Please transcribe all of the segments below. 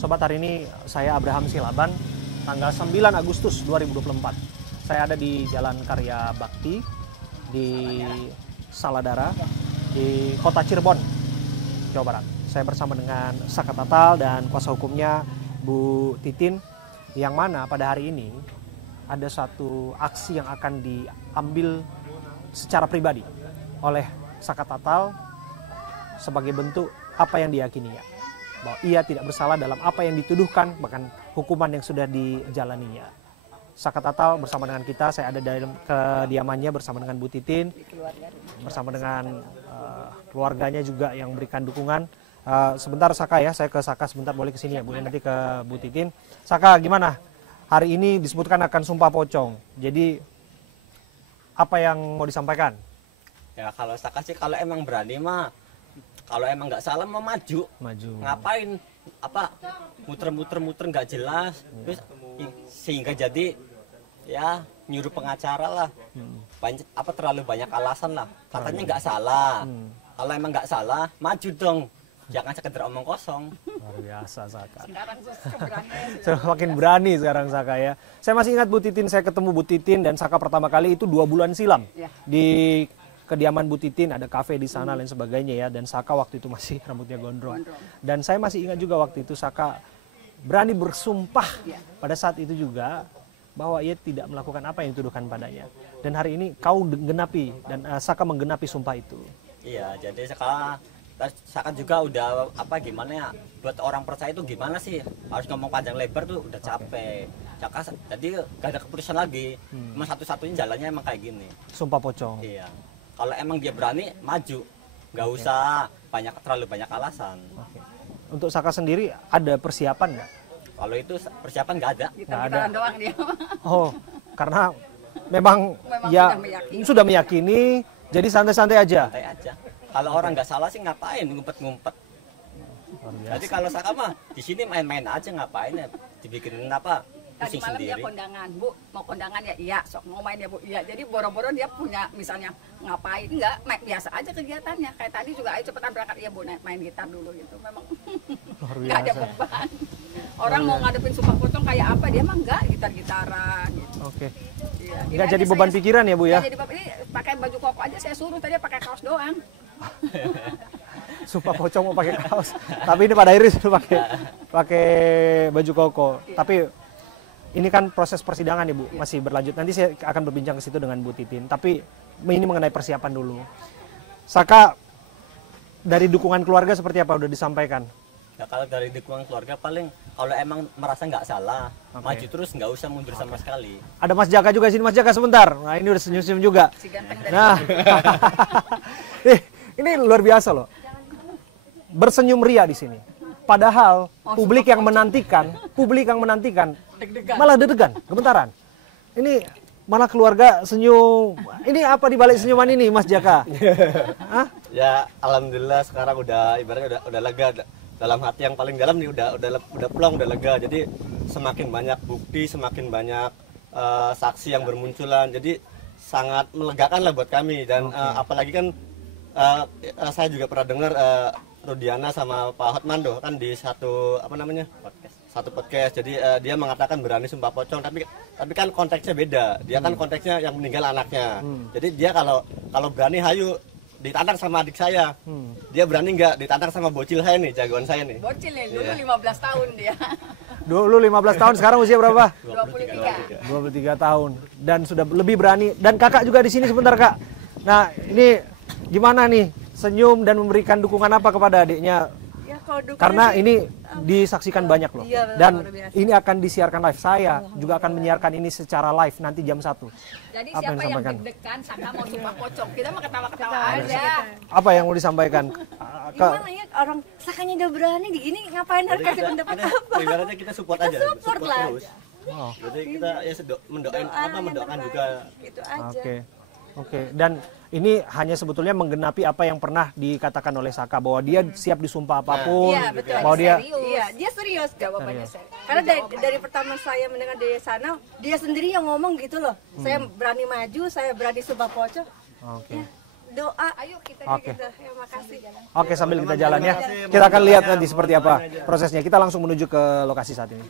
Sobat, hari ini saya Abraham Silaban, tanggal 9 Agustus 2024. Saya ada di Jalan Karya Bakti, di Saladara, di kota Cirebon, Jawa Barat. Saya bersama dengan Saka Tatal dan kuasa hukumnya Bu Titin, yang mana pada hari ini ada satu aksi yang akan diambil secara pribadi oleh Saka Tatal sebagai bentuk apa yang diyakininya, bahwa ia tidak bersalah dalam apa yang dituduhkan, bahkan hukuman yang sudah dijalaninya. Saka Tatal bersama dengan kita, saya ada dalam kediamannya bersama dengan Bu Titin, bersama dengan keluarganya juga yang berikan dukungan. Sebentar Saka ya, saya ke Saka sebentar, boleh ke sini ya Bu, nanti ke Bu Titin. Saka, gimana? Hari ini disebutkan akan sumpah pocong, jadi apa yang mau disampaikan? Ya kalau Saka sih, kalau emang berani mah, kalau emang nggak salah mau maju. Ngapain apa muter-muter nggak jelas, terus sehingga jadi ya nyuruh pengacara lah, banyak apa terlalu banyak alasan lah, katanya nggak salah. Kalau emang nggak salah, maju dong, jangan sekedar omong kosong. Luar biasa Saka. Sekarang makin berani sekarang Saka ya. Saya masih ingat Bu Titin, saya ketemu Bu Titin dan Saka pertama kali itu 2 bulan silam di kediaman Bu Titin, ada kafe di sana dan sebagainya ya. Dan Saka waktu itu masih rambutnya gondrong. Dan saya masih ingat juga waktu itu Saka berani bersumpah pada saat itu juga bahwa ia tidak melakukan apa yang dituduhkan padanya. Dan hari ini kau genapi dan Saka menggenapi sumpah itu. Iya, jadi Saka juga udah apa gimana ya, buat orang percaya itu gimana sih, harus ngomong panjang lebar tuh udah capek. Saka jadi gak ada keputusan lagi, cuma satu-satunya jalannya emang kayak gini, sumpah pocong. Iya, kalau emang dia berani maju, nggak usah terlalu banyak alasan. Untuk Saka sendiri ada persiapan nggak? Kalau itu persiapan nggak ada. Nggak ada. Doang dia. Oh, karena memang ya sudah meyakini, jadi santai-santai aja. Santai aja. Kalau orang nggak salah sih ngapain ngumpet-ngumpet. Jadi kalau Saka mah di sini main-main aja, ngapain ya dibikinin apa? Tadi malam dia kondangan, Bu, mau kondangan ya iya, sok mau main ya Bu, iya. Jadi boro-boro dia punya misalnya ngapain, enggak, biasa aja kegiatannya. Kayak tadi juga, ayo cepetan berangkat, ya Bu, main gitar dulu gitu. Memang nggak ada beban. Orang mau ngadepin sumpah pocong kayak apa, dia mah enggak, gitar-gitaran gitu. Oke. Ya, nggak jadi beban pikiran ya Bu ya? Jadi ini pakai baju koko aja saya suruh, tadi pakai kaos doang. Sumpah pocong mau pakai kaos. Tapi ini pada Iris pakai baju koko. Tapi ini kan proses persidangan ya Bu, masih berlanjut. Nanti saya akan berbincang ke situ dengan Bu Titin. Tapi ini mengenai persiapan dulu. Saka, dari dukungan keluarga seperti apa udah disampaikan? Ya, kalau dari dukungan keluarga paling kalau emang merasa nggak salah, maju terus, nggak usah mundur sama sekali. Ada Mas Jaka juga sini, Mas Jaka sebentar. Nah ini udah senyum-senyum juga. Nah, ini luar biasa loh. Bersenyum ria di sini. Padahal publik yang menantikan malah deg-degan, gemetaran. Ini malah keluarga senyum. Ini apa di balik senyuman ini, Mas Jaka? Hah? Ya, alhamdulillah sekarang udah ibaratnya udah lega, dalam hati yang paling dalam nih udah plong, udah lega. Jadi semakin banyak bukti, semakin banyak saksi yang bermunculan. Jadi sangat melegakan lah buat kami dan apalagi kan saya juga pernah dengar Rudiana sama Pak Hotmando kan di satu podcast. Jadi dia mengatakan berani sumpah pocong, tapi kan konteksnya beda. Dia kan konteksnya yang meninggal anaknya. Jadi dia kalau berani hayu ditantang sama adik saya. Dia berani nggak ditantang sama bocil saya nih, jagoan saya nih. Bocil nih, dulu 15 tahun dia. Dulu 15 tahun, sekarang usia berapa? 23 23. tahun. Dan sudah lebih berani. Dan kakak juga di sini sebentar Kak. Nah ini gimana nih? Senyum dan memberikan dukungan apa kepada adiknya? Ya, karena ini disaksikan banyak loh. Iya, dan ini akan disiarkan live. Saya juga akan menyiarkan ini secara live nanti jam 1. Jadi apa siapa yang deg-degan Saka mau sumpah pocong? Kita mah ketawa-ketawa aja. Apa yang mau disampaikan? Gimana ya, orang Sakanya udah berani gini, ngapain harus kasih pendapat apa? Ibaratnya kita support aja. Support lah. Terus. Jadi kita ya mendoakan juga. Itu aja. Oke. Dan ini hanya sebetulnya menggenapi apa yang pernah dikatakan oleh Saka, bahwa dia siap disumpah apapun. Iya, betul. Bahwa dia dia serius jawabannya. Karena dari pertama saya mendengar dari sana, dia sendiri yang ngomong gitu loh. Saya berani maju, saya berani sumpah pocong. Oke. doa. Ayo kita Oke. Gitu. Ya, makasih. Oke, sambil kita jalan ya. Kita akan lihat nanti seperti apa prosesnya. Kita langsung menuju ke lokasi saat ini.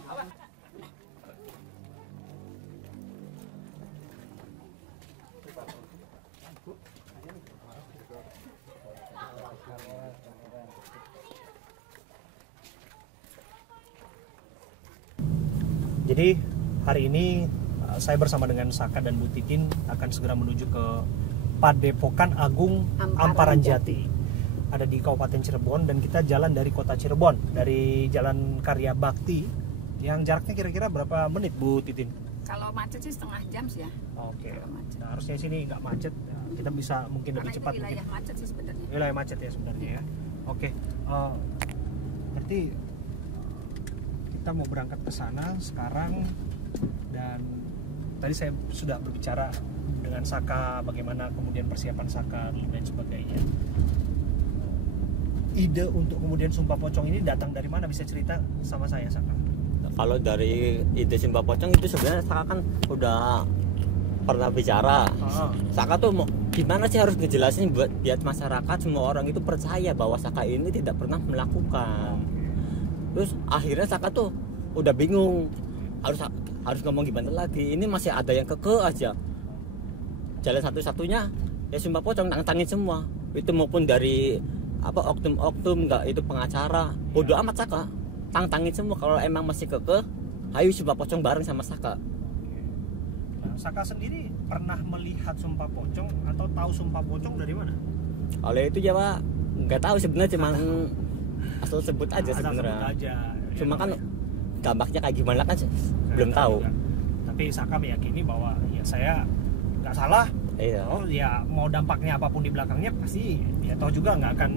Jadi hari ini saya bersama dengan Saka dan Bu Titin akan segera menuju ke Padepokan Agung Amparan Jati. Ada di Kabupaten Cirebon dan kita jalan dari kota Cirebon, dari Jalan Karya Bakti yang jaraknya kira-kira berapa menit Bu Titin? Kalau macet sih setengah jam sih ya. Oke. Kalau macet. Nah, harusnya sini nggak macet. Kita bisa mungkin Karena lebih itu cepat wilayah mungkin. macet sih sebenarnya. Wilayah macet ya sebenarnya ya. Oke. Berarti kita mau berangkat ke sana sekarang dan tadi saya sudah berbicara dengan Saka bagaimana kemudian persiapan Saka dan sebagainya. Ide untuk kemudian Sumpah Pocong ini datang dari mana, bisa cerita sama saya Saka? Kalau dari ide Sumpah Pocong itu sebenarnya Saka kan udah pernah bicara. Saka tuh mau gimana sih harus ngejelasin buat biar masyarakat semua orang itu percaya bahwa Saka ini tidak pernah melakukan. Terus akhirnya Saka tuh udah bingung harus ngomong gimana lagi. Ini masih ada yang keke aja. Jalan satu-satunya ya Sumpah Pocong, nantangin semua. Itu maupun dari oknum enggak itu pengacara. Bodoh amat Saka. Tantangin semua, kalau emang masih keke, ayo Sumpah Pocong bareng sama Saka. Nah, Saka sendiri pernah melihat Sumpah Pocong atau tahu Sumpah Pocong dari mana? Kalau itu ya Pak, nggak tahu sebenarnya, cuman asal sebut aja Asal sebenarnya. sebut aja. Cuma Ya, kan namanya. dampaknya kayak gimana kan Saya belum tahu. juga. Tapi Saka meyakini bahwa ya saya nggak salah. Iya. Oh ya mau dampaknya apapun di belakangnya pasti ya toh juga nggak akan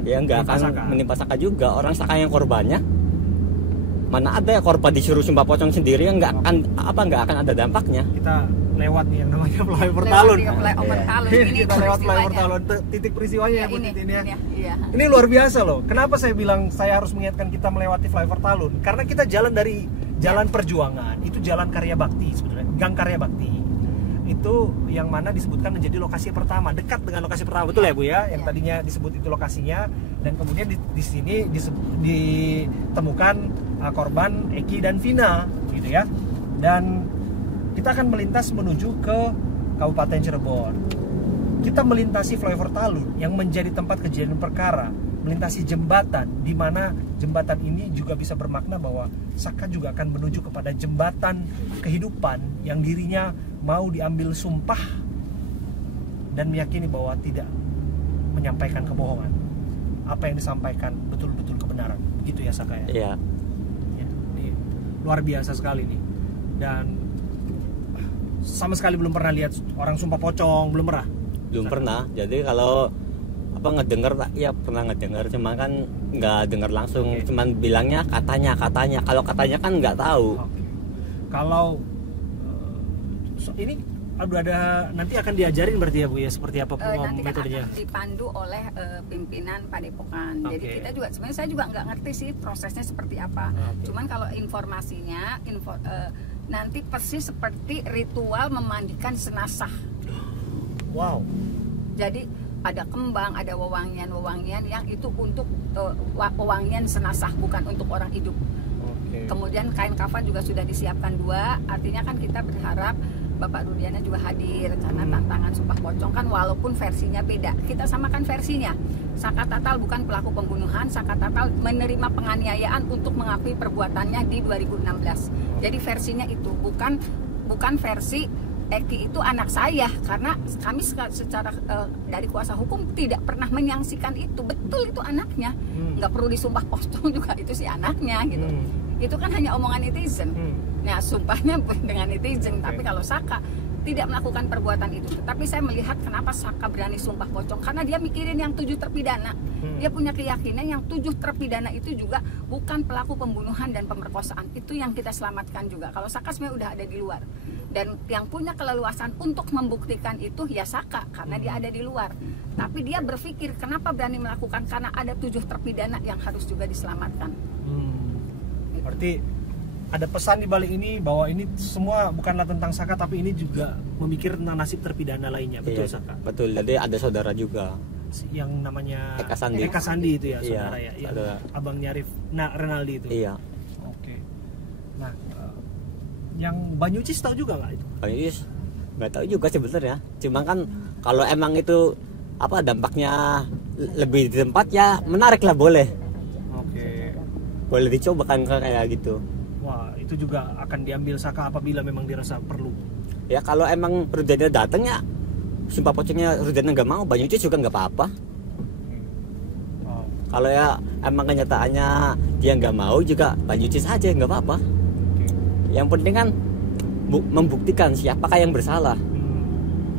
Ya nggak menimpa akan Saka. menimpa Saka juga. Orang Saka yang korbannya, mana ada ya korban disuruh Sumpah Pocong sendiri yang nggak akan ada dampaknya. Kita lewat nih yang namanya flyover talun. Flyover talun. Ini Kita lewat flyover peristiwanya. talun, titik peristiwanya ya Bu Ini, Titin ya. iya. Ini luar biasa loh. Kenapa saya bilang saya harus mengingatkan kita melewati flyover talun? Karena kita jalan dari Jalan Perjuangan, itu Jalan Karya Bakti sebetulnya, Gang Karya Bakti. Itu yang mana disebutkan menjadi lokasi pertama, dekat dengan lokasi pertama, betul ya Bu ya? Yang tadinya disebut itu lokasinya, dan kemudian di sini ditemukan korban Eki dan Vina, gitu ya. Dan kita akan melintas menuju ke Kabupaten Cirebon. Kita melintasi flyover talun yang menjadi tempat kejadian perkara, melintasi jembatan, di mana jembatan ini juga bisa bermakna bahwa Saka juga akan menuju kepada jembatan kehidupan yang dirinya mau diambil sumpah dan meyakini bahwa tidak menyampaikan kebohongan. Apa yang disampaikan betul-betul kebenaran. Begitu ya Saka ya? Iya. Ya, ini luar biasa sekali nih. Dan sama sekali belum pernah lihat orang Sumpah Pocong, belum pernah. Belum pernah. Jadi kalau ngedenger, ya pernah ngedenger, cuma kan nggak denger langsung. Oke. Cuman bilangnya katanya. Kalau katanya kan nggak tahu. Oke. Kalau ini ada nanti akan diajarin berarti ya Bu ya, seperti apa Nanti kan metodenya? akan dipandu oleh pimpinan Padepokan. Jadi Oke. kita juga sebenarnya saya juga nggak ngerti sih prosesnya seperti apa. Oke. Cuman kalau informasinya nanti persis seperti ritual memandikan jenazah. Wow. Jadi ada kembang, ada wewangian yang itu untuk wewangian jenazah, bukan untuk orang hidup. Oke. Kemudian kain kafan juga sudah disiapkan 2. Artinya kan kita berharap Bapak Rudiana juga hadir karena tantangan Sumpah Pocong kan walaupun versinya beda, kita samakan versinya. Saka Tatal bukan pelaku pembunuhan, Saka Tatal menerima penganiayaan untuk mengakui perbuatannya di 2016. Jadi versinya itu bukan versi Eki itu anak saya, karena kami secara dari kuasa hukum tidak pernah menyaksikan itu. Betul itu anaknya, nggak perlu disumpah pocong juga itu si anaknya gitu. Itu kan hanya omongan netizen. Nah sumpahnya dengan netizen. Tapi kalau Saka tidak melakukan perbuatan itu, tetapi saya melihat kenapa Saka berani sumpah pocong, karena dia mikirin yang 7 terpidana. Dia punya keyakinan yang 7 terpidana itu juga bukan pelaku pembunuhan dan pemerkosaan. Itu yang kita selamatkan juga. Kalau Saka sebenarnya udah ada di luar, dan yang punya keleluasan untuk membuktikan itu ya Saka, karena dia ada di luar. Tapi dia berpikir kenapa berani melakukan, karena ada 7 terpidana yang harus juga diselamatkan. Berarti ada pesan di balik ini bahwa ini semua bukanlah tentang Saka, tapi ini juga memikir tentang nasib terpidana lainnya. Betul, Iya, Saka? betul. Jadi ada saudara juga. Yang namanya Eka Sandi. Eka Sandi itu ya, Iya, saudara ya. Yang saudara. abangnya Renaldi itu. Iya. Oke. Nah, yang Banyucis tahu juga nggak itu? Banyucis nggak tahu juga sebenarnya. Cuma kan kalau emang itu apa dampaknya lebih di tempat ya menarik lah, boleh. Oke. Boleh dicoba kan kayak gitu. Wah, itu juga akan diambil Saka apabila memang dirasa perlu. Ya kalau emang Rudana datang ya sumpah pocongnya Rudana nggak mau, Banyucis juga nggak apa-apa. Oh. Kalau ya emang kenyataannya dia nggak mau juga Banyucis aja nggak apa-apa. Yang penting kan membuktikan siapakah yang bersalah.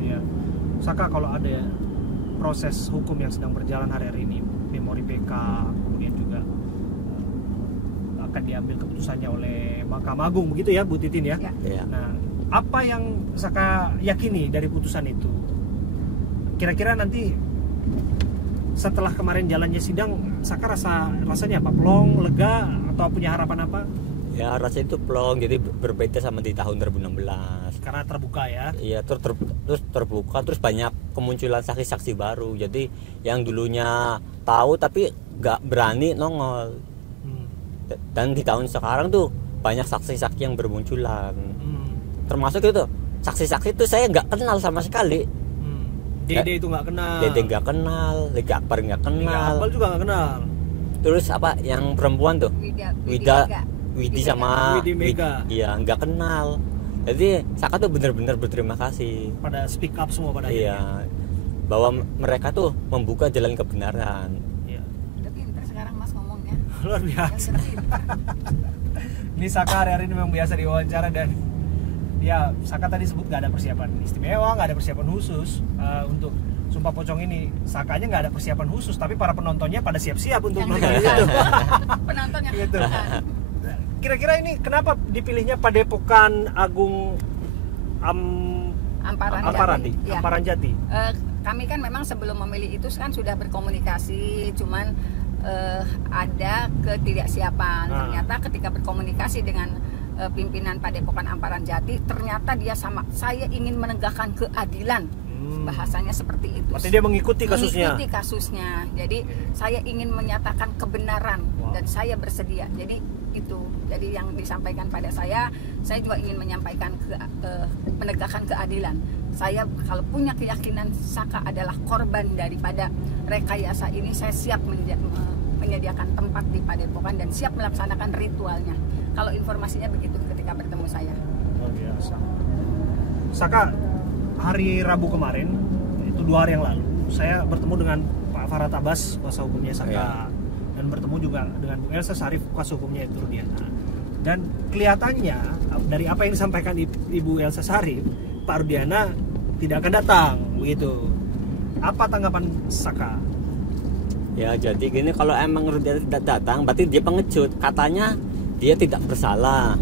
Iya. Saka, kalau ada proses hukum yang sedang berjalan hari ini, memori PK, kemudian juga akan diambil keputusannya oleh Mahkamah Agung, begitu ya Bu Titin ya? Ya. Nah, apa yang Saka yakini dari putusan itu? Kira-kira nanti setelah kemarin jalannya sidang, Saka rasanya apa? Plong, lega, atau punya harapan apa? Ya rasanya itu plong, jadi berbeda sama di tahun 2016. Karena terbuka ya? Iya, terus terbuka, terus banyak kemunculan saksi-saksi baru. Jadi yang dulunya tahu tapi nggak berani nongol. Dan di tahun sekarang tuh banyak saksi-saksi yang bermunculan. Termasuk itu saksi-saksi itu saya nggak kenal sama sekali. Dede itu nggak kenal. Dede nggak kenal, Liga Akbar nggak kenal. Akbar juga nggak kenal. Terus apa yang perempuan tuh? Widi sama Widi Mega. Iya, nggak kenal. Jadi Saka tuh benar-benar berterima kasih. Pada speak up semua pada Iya. akhirnya. Bahwa mereka tuh membuka jalan kebenaran. Iya. Udah pinter sekarang Mas ngomongnya. Luar biasa. Ini Saka hari-hari ini memang biasa diwawancara, dan ya Saka tadi sebut nggak ada persiapan istimewa, nggak ada persiapan khusus untuk Sumpah Pocong ini. Sakanya nggak ada persiapan khusus, tapi para penontonnya pada siap-siap untuk nonton itu. Penontonnya Gitu. Kira-kira ini kenapa dipilihnya Padepokan Agung Amparan Jati. Ya. Amparan Jati? Kami kan memang sebelum memilih itu kan sudah berkomunikasi, cuman ada ketidaksiapan. Ternyata ketika berkomunikasi dengan pimpinan Padepokan Amparan Jati, ternyata dia sama saya ingin menegakkan keadilan. Bahasanya seperti itu. Berarti dia mengikuti kasusnya. Mengikuti kasusnya. Jadi saya ingin menyatakan kebenaran dan saya bersedia. Jadi itu. Jadi yang disampaikan pada saya juga ingin menyampaikan menegakkan keadilan. Saya kalau punya keyakinan Saka adalah korban daripada rekayasa ini, saya siap menyediakan tempat di Padepokan dan siap melaksanakan ritualnya. Kalau informasinya begitu ketika bertemu saya. Luar biasa. Saka, hari Rabu kemarin, itu 2 hari yang lalu, saya bertemu dengan Pak Farhat Abbas, kuasa hukumnya Saka, dan bertemu juga dengan Bu Elsa Sarif, kuasa hukumnya itu Rudiana. Dan kelihatannya dari apa yang disampaikan Ibu Elsa Sarif, Pak Rudiana tidak akan datang, begitu. Apa tanggapan Saka? Ya jadi gini, kalau emang Rudiana tidak datang, berarti dia pengecut. Katanya dia tidak bersalah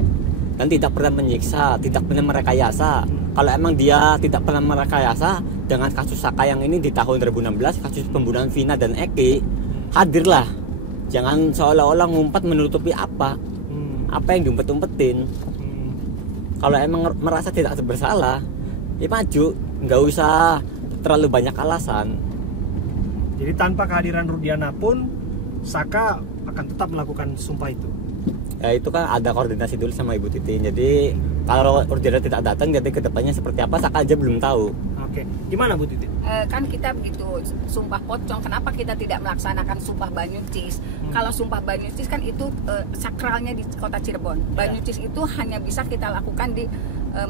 dan tidak pernah menyiksa, tidak pernah merekayasa. Kalau emang dia tidak pernah merekayasa dengan kasus Saka yang ini di tahun 2016, kasus pembunuhan Vina dan Eki, hadirlah. Jangan seolah-olah ngumpat menutupi apa yang diumpet-umpetin. Kalau emang merasa tidak bersalah, ya maju, nggak usah terlalu banyak alasan. Jadi tanpa kehadiran Rudiana pun, Saka akan tetap melakukan sumpah itu. Ya itu kan ada koordinasi dulu sama Ibu Titin. Jadi kalau Rudiana tidak datang, jadi kedepannya seperti apa Saka aja belum tahu. Oke, gimana Bu Titin? Kan kita begitu Sumpah Pocong, kenapa kita tidak melaksanakan Sumpah Banyucis? Kalau Sumpah Banyucis kan itu sakralnya di Kota Cirebon. Banyucis itu hanya bisa kita lakukan di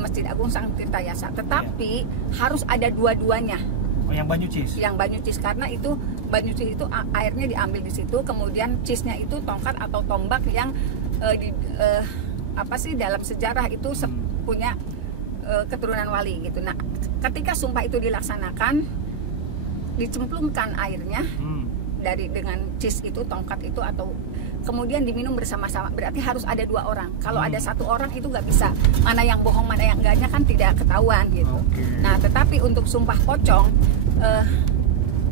Masjid Agung Sang Tirtayasa. Tetapi harus ada dua-duanya. Oh, yang Banyucis? Yang Banyucis, karena itu Banyucis itu airnya diambil di situ, kemudian cisnya itu tongkat atau tombak yang dalam sejarah itu punya keturunan wali gitu. Nah, ketika sumpah itu dilaksanakan, dicemplungkan airnya dengan cis itu, tongkat itu, atau kemudian diminum bersama-sama. Berarti harus ada 2 orang. Kalau ada 1 orang itu nggak bisa. Mana yang bohong, mana yang enggaknya kan tidak ketahuan gitu. Nah, tetapi untuk Sumpah Pocong,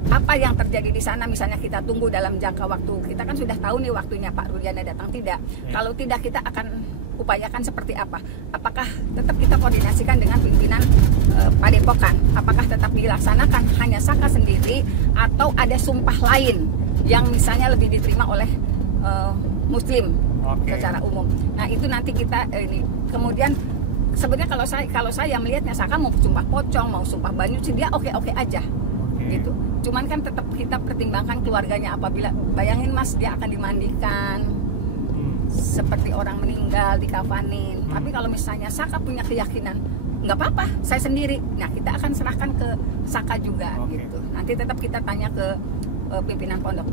apa yang terjadi di sana, misalnya kita tunggu dalam jangka waktu, kita kan sudah tahu nih waktunya Pak Rudiana datang, tidak. Kalau tidak, kita akan upayakan seperti apa? Apakah tetap kita koordinasikan dengan pimpinan Padepokan? Apakah tetap dilaksanakan hanya Saka sendiri atau ada sumpah lain yang misalnya lebih diterima oleh Muslim secara umum? Nah itu nanti kita ini kemudian sebenarnya kalau saya melihatnya Saka mau sumpah pocong, mau sumpah banyuci dia oke aja gitu. Cuman kan tetap kita pertimbangkan keluarganya. Apabila bayangin Mas dia akan dimandikan seperti orang meninggal, dikafanin. Tapi kalau misalnya Saka punya keyakinan nggak apa-apa, saya sendiri. Nah kita akan serahkan ke Saka juga gitu. Nanti tetap kita tanya ke pimpinan pondok.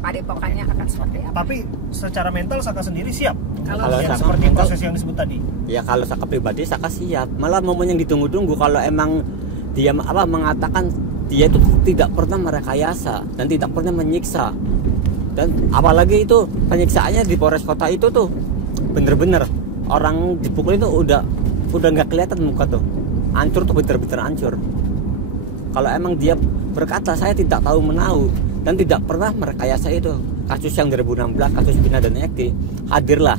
Padepokannya akan seperti apa. Tapi secara mental Saka sendiri siap. Kalau seperti proses yang disebut tadi. Ya kalau Saka pribadi Saka siap. Malah momen yang ditunggu-tunggu kalau emang dia mengatakan dia itu tidak pernah merekayasa dan tidak pernah menyiksa. Dan apalagi itu penyiksaannya di Polres Kota itu tuh bener-bener orang dipukul itu udah nggak kelihatan muka tuh, hancur tuh, bener-bener hancur. Kalau emang dia berkata saya tidak tahu menahu dan tidak pernah merekayasa itu, kasus yang 2016 kasus Vina dan Eki, hadirlah,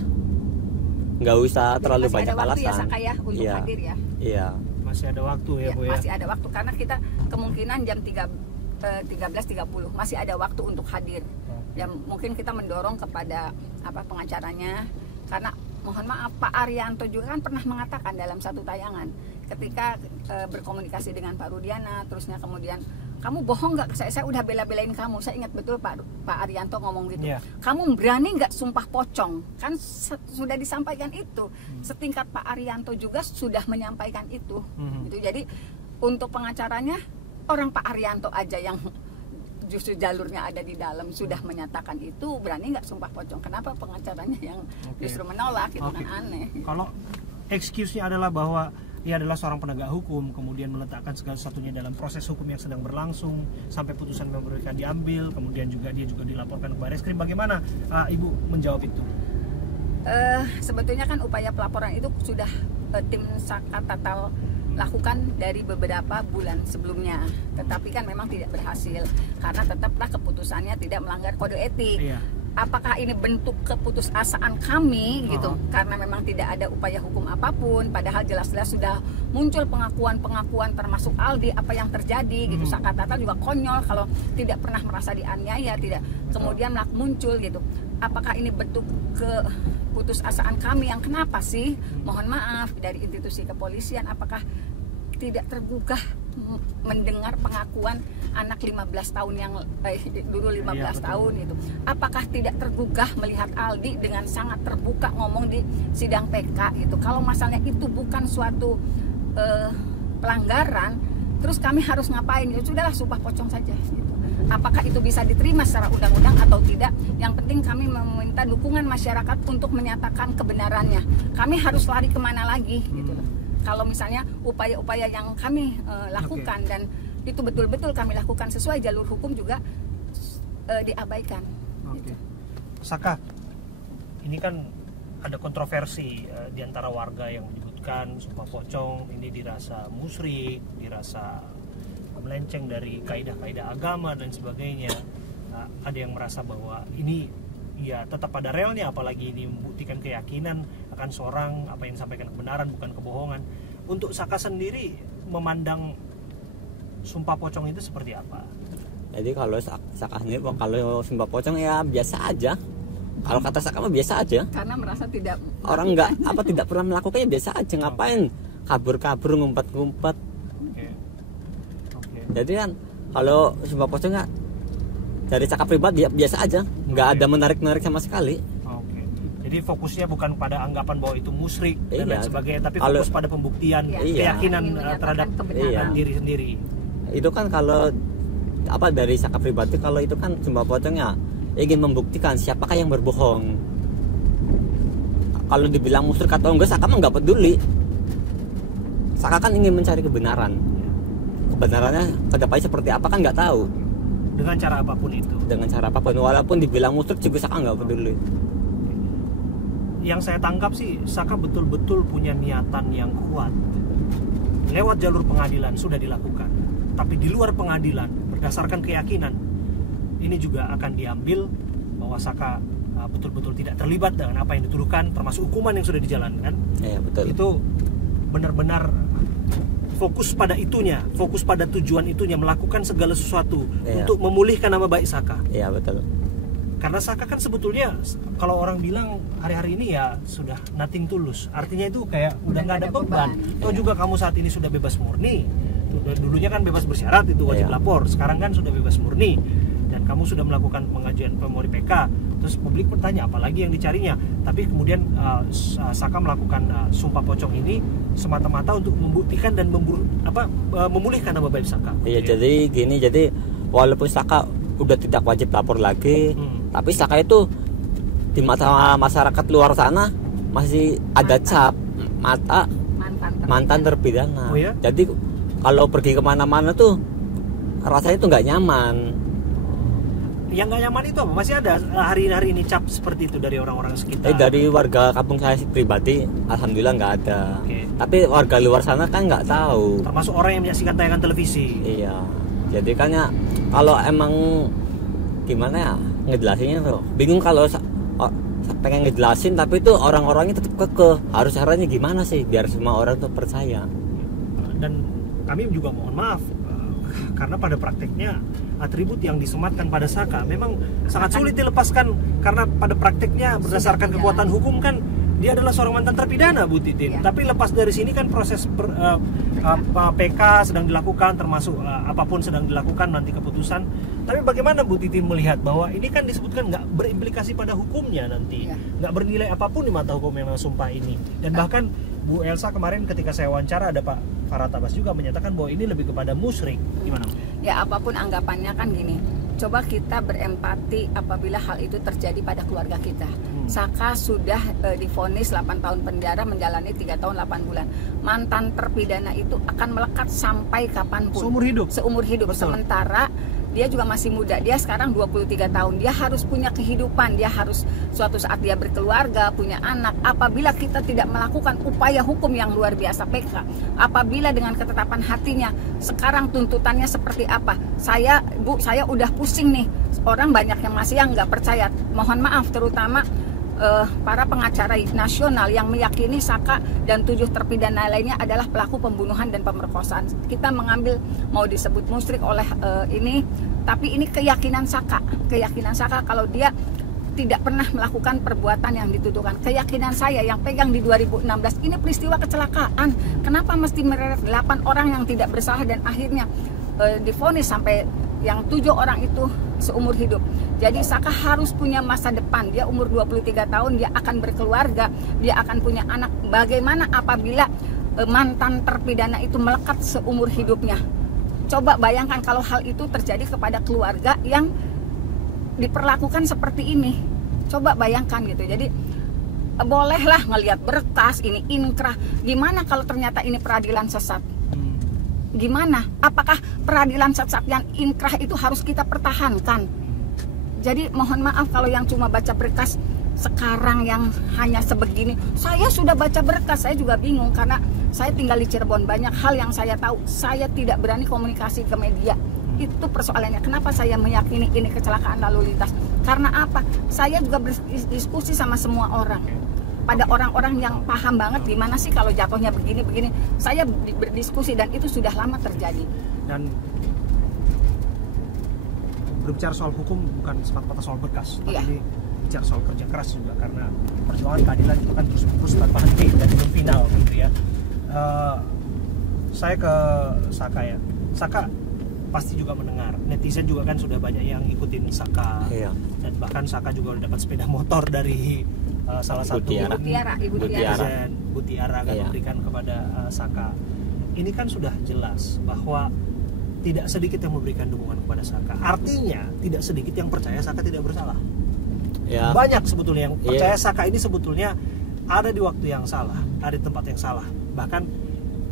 nggak usah terlalu banyak alasan. Masih ada waktu ya Saka ya untuk hadir ya. Iya. Masih ada waktu ya Bu ya. Masih ada waktu karena kita kemungkinan jam 13.30 masih ada waktu untuk hadir. Ya mungkin kita mendorong kepada pengacaranya, karena mohon maaf Pak Arianto juga kan pernah mengatakan dalam satu tayangan ketika berkomunikasi dengan Pak Rudiana, terusnya kemudian kamu bohong nggak, saya udah bela-belain kamu. Saya ingat betul Pak Arianto ngomong gitu. Kamu berani nggak sumpah pocong? Kan sudah disampaikan itu. Setingkat Pak Arianto juga sudah menyampaikan itu. Gitu. Jadi untuk pengacaranya orang Pak Arianto aja yang justru jalurnya ada di dalam sudah menyatakan itu, berani nggak sumpah pocong? Kenapa pengacaranya yang justru menolak? Itu kan aneh. Kalau excuse-nya adalah bahwa dia adalah seorang penegak hukum, kemudian meletakkan segala sesuatunya dalam proses hukum yang sedang berlangsung sampai putusan yang memberikan diambil, kemudian juga dia juga dilaporkan ke Barreskrim. Bagaimana Ibu menjawab itu? Sebetulnya kan upaya pelaporan itu sudah tim Saka Tatal lakukan dari beberapa bulan sebelumnya, tetapi kan memang tidak berhasil karena tetaplah keputusannya tidak melanggar kode etik. Apakah ini bentuk keputusasaan kami gitu, karena memang tidak ada upaya hukum apapun, padahal jelas-jelas sudah muncul pengakuan termasuk Aldi apa yang terjadi gitu. Saka Tatal juga konyol kalau tidak pernah merasa dianiaya, tidak kemudian muncul gitu. Apakah ini bentuk keputusasaan kami yang kenapa sih? Mohon maaf dari institusi kepolisian, apakah tidak tergugah mendengar pengakuan anak 15 tahun yang dulu 15 tahun itu? Apakah tidak tergugah melihat Aldi dengan sangat terbuka ngomong di sidang PK gitu? Kalau masalahnya itu bukan suatu pelanggaran, terus kami harus ngapain? Ya sudahlah, sumpah pocong saja gitu. Apakah itu bisa diterima secara undang-undang atau tidak? Yang penting kami meminta dukungan masyarakat untuk menyatakan kebenarannya. Kami harus lari kemana lagi gitu. Kalau misalnya upaya-upaya yang kami lakukan dan itu betul-betul kami lakukan sesuai jalur hukum juga diabaikan. Gitu. Saka, ini kan ada kontroversi di antara warga yang menyebutkan sumpah pocong ini dirasa musyrik, dirasa melenceng dari kaidah-kaidah agama dan sebagainya. Ada yang merasa bahwa ini ya tetap pada relnya, apalagi ini membuktikan keyakinan akan seorang, apa yang disampaikan kebenaran bukan kebohongan. Untuk Saka sendiri memandang sumpah pocong itu seperti apa? Jadi kalau Saka sendiri, kalau sumpah pocong ya biasa aja. Kalau kata Saka mah biasa aja. Karena merasa tidak orang tidak pernah melakukannya, biasa aja. Ngapain kabur-kabur, ngumpet-ngumpet. Jadi kan kalau sumpah pocong nggak, dari Saka pribadi ya biasa aja, nggak ada menarik-menarik sama sekali. Jadi fokusnya bukan pada anggapan bahwa itu musyrik dan lain sebagainya, tapi fokus pada pembuktian keyakinan terhadap diri sendiri. Itu kan kalau dari Saka pribadi, kalau itu kan sumpah pocongnya ingin membuktikan siapakah yang berbohong. Kalau dibilang musyrik atau enggak, Saka mah nggak peduli. Saka kan ingin mencari kebenaran. Kebenarannya kedepannya seperti apa kan nggak tahu. Dengan cara apapun itu. Dengan cara apapun, walaupun dibilang musyrik juga Saka nggak peduli. Yang saya tangkap sih, Saka betul-betul punya niatan yang kuat. Lewat jalur pengadilan sudah dilakukan, tapi di luar pengadilan berdasarkan keyakinan ini juga akan diambil bahwa Saka betul-betul tidak terlibat dengan apa yang dituduhkan, termasuk hukuman yang sudah dijalankan. Iya, betul. Itu benar-benar fokus pada itunya, fokus pada tujuan itunya, melakukan segala sesuatu untuk memulihkan nama baik Saka. Iya, betul. Karena Saka kan sebetulnya kalau orang bilang hari-hari ini ya sudah nothing tulus, artinya itu kayak udah nggak ada beban. Toh juga kamu saat ini sudah bebas murni. Dulunya kan bebas bersyarat itu wajib lapor, sekarang kan sudah bebas murni dan kamu sudah melakukan pengajuan memori PK. Terus publik bertanya apalagi yang dicarinya, tapi kemudian Saka melakukan sumpah pocong ini semata-mata untuk membuktikan dan memulihkan nama baik Saka. Iya, jadi gini, jadi walaupun Saka udah tidak wajib lapor lagi, tapi Saka itu di mata masyarakat luar sana masih ada cap mantan terpidana. Oh, ya? Jadi kalau pergi kemana-mana tuh rasanya tuh nggak nyaman. Yang nggak nyaman itu apa? Masih ada hari-hari ini cap seperti itu dari orang-orang sekitar? Dari warga kampung saya pribadi, alhamdulillah nggak ada. Tapi warga luar sana kan nggak tahu. Termasuk orang yang menyaksikan tayangan televisi. Iya. Jadi kan ya kalau emang gimana ya ngejelasinnya tuh bingung, kalau pengen ngejelasin tapi itu orang-orangnya tetap kekeh. Harus caranya gimana sih biar semua orang tuh percaya? Dan kami juga mohon maaf karena pada prakteknya atribut yang disematkan pada Saka memang sangat sulit dilepaskan, karena pada prakteknya berdasarkan kekuatan hukum kan dia adalah seorang mantan terpidana, Bu Titin. Tapi lepas dari sini kan proses PK sedang dilakukan, termasuk apapun sedang dilakukan nanti keputusan. Tapi bagaimana Bu Titin melihat bahwa ini kan disebutkan nggak berimplikasi pada hukumnya nanti, nggak bernilai apapun di mata hukum yang sumpah ini. Dan bahkan Bu Elsa kemarin ketika saya wawancara ada Pak Farhat Abbas juga menyatakan bahwa ini lebih kepada musyrik. Gimana? Ya apapun anggapannya kan gini, coba kita berempati apabila hal itu terjadi pada keluarga kita. Saka sudah divonis 8 tahun penjara, menjalani 3 tahun 8 bulan. Mantan terpidana itu akan melekat sampai kapanpun. Seumur hidup? Seumur hidup. Betul. Sementara dia juga masih muda, dia sekarang 23 tahun, dia harus punya kehidupan, dia harus suatu saat dia berkeluarga, punya anak. Apabila kita tidak melakukan upaya hukum yang luar biasa PK, apabila dengan ketetapan hatinya, sekarang tuntutannya seperti apa? Saya udah pusing nih, orang banyak yang masih yang nggak percaya, mohon maaf, terutama para pengacara nasional yang meyakini Saka dan 7 terpidana lainnya adalah pelaku pembunuhan dan pemerkosaan. Kita mengambil mau disebut musyrik oleh ini, tapi ini keyakinan Saka kalau dia tidak pernah melakukan perbuatan yang dituduhkan. Keyakinan saya yang pegang di 2016 ini peristiwa kecelakaan. Kenapa mesti mereret 8 orang yang tidak bersalah dan akhirnya divonis sampai yang 7 orang itu seumur hidup. Jadi Saka harus punya masa depan. Dia umur 23 tahun, dia akan berkeluarga, dia akan punya anak. Bagaimana apabila mantan terpidana itu melekat seumur hidupnya? Coba bayangkan kalau hal itu terjadi kepada keluarga yang diperlakukan seperti ini. Coba bayangkan gitu. Jadi bolehlah ngelihat berkas ini inkrah. Gimana kalau ternyata ini peradilan sesat? Gimana? Apakah peradilan sesat yang inkrah itu harus kita pertahankan? Jadi mohon maaf kalau yang cuma baca berkas sekarang yang hanya sebegini. Saya sudah baca berkas, saya juga bingung karena saya tinggal di Cirebon. Banyak hal yang saya tahu, saya tidak berani komunikasi ke media. Itu persoalannya. Kenapa saya meyakini ini kecelakaan lalu lintas? Karena apa? Saya juga berdiskusi sama semua orang. Pada orang-orang yang paham banget gimana sih kalau jatuhnya begini-begini. Saya berdiskusi dan itu sudah lama terjadi. Dan berbicara soal hukum bukan semata-mata soal berkas, tapi bicara soal kerja keras juga, karena perjuangan keadilan itu kan terus tanpa henti dan belum final gitu ya. Saya ke Saka ya. Saka pasti juga mendengar, netizen juga kan sudah banyak yang ikutin Saka. Dan bahkan Saka juga udah dapat sepeda motor dari salah satu Ibu Tiara kan memberikan kepada Saka. Ini kan sudah jelas bahwa tidak sedikit yang memberikan dukungan kepada Saka. Artinya tidak sedikit yang percaya Saka tidak bersalah. Banyak sebetulnya yang percaya Saka ini sebetulnya ada di waktu yang salah, ada di tempat yang salah. Bahkan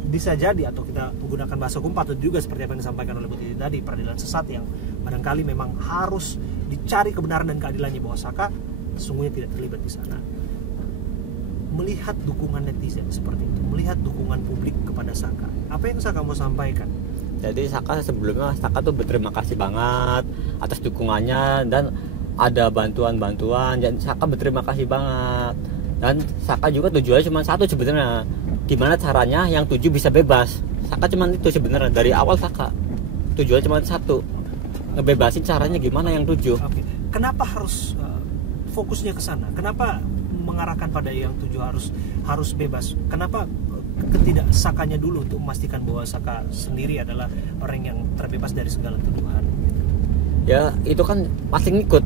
bisa jadi, atau kita menggunakan bahasa hukum patut juga seperti apa yang disampaikan oleh Bu Titi tadi, peradilan sesat yang barangkali memang harus dicari kebenaran dan keadilannya, bahwa Saka sesungguhnya tidak terlibat di sana. Melihat dukungan netizen seperti itu, melihat dukungan publik kepada Saka, apa yang Saka mau sampaikan? Jadi Saka sebelumnya tuh berterima kasih banget atas dukungannya, dan ada bantuan-bantuan, dan Saka berterima kasih banget. Dan Saka juga tujuannya cuma satu sebenarnya, gimana caranya yang 7 bisa bebas. Saka cuma itu sebenarnya, dari awal Saka tujuannya cuma satu, ngebebasin. Caranya gimana yang 7. Oke. Kenapa harus fokusnya ke sana? Kenapa mengarahkan pada yang 7 harus bebas? Kenapa ketidak Sakanya dulu untuk memastikan bahwa Saka sendiri adalah orang yang terbebas dari segala tuduhan? Ya itu kan pasti ngikut.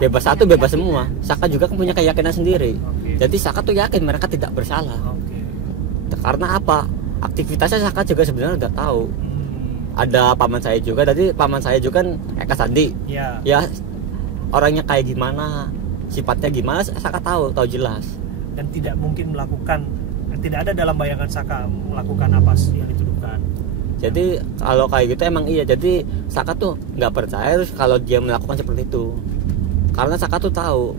Bebas satu bebas semua. Saka juga kan punya keyakinan sendiri. Jadi Saka tuh yakin mereka tidak bersalah. Karena apa? Aktivitasnya Saka juga sebenarnya udah tahu. Ada paman saya juga, tadi paman saya juga kan Eka Sandi. Ya orangnya kayak gimana, sifatnya gimana, Saka tahu jelas. Dan tidak mungkin tidak ada dalam bayangan Saka melakukan apa yang dituduhkan. Jadi kalau kayak gitu emang iya. Jadi Saka tuh nggak percaya terus kalau dia melakukan seperti itu. Karena Saka tuh tahu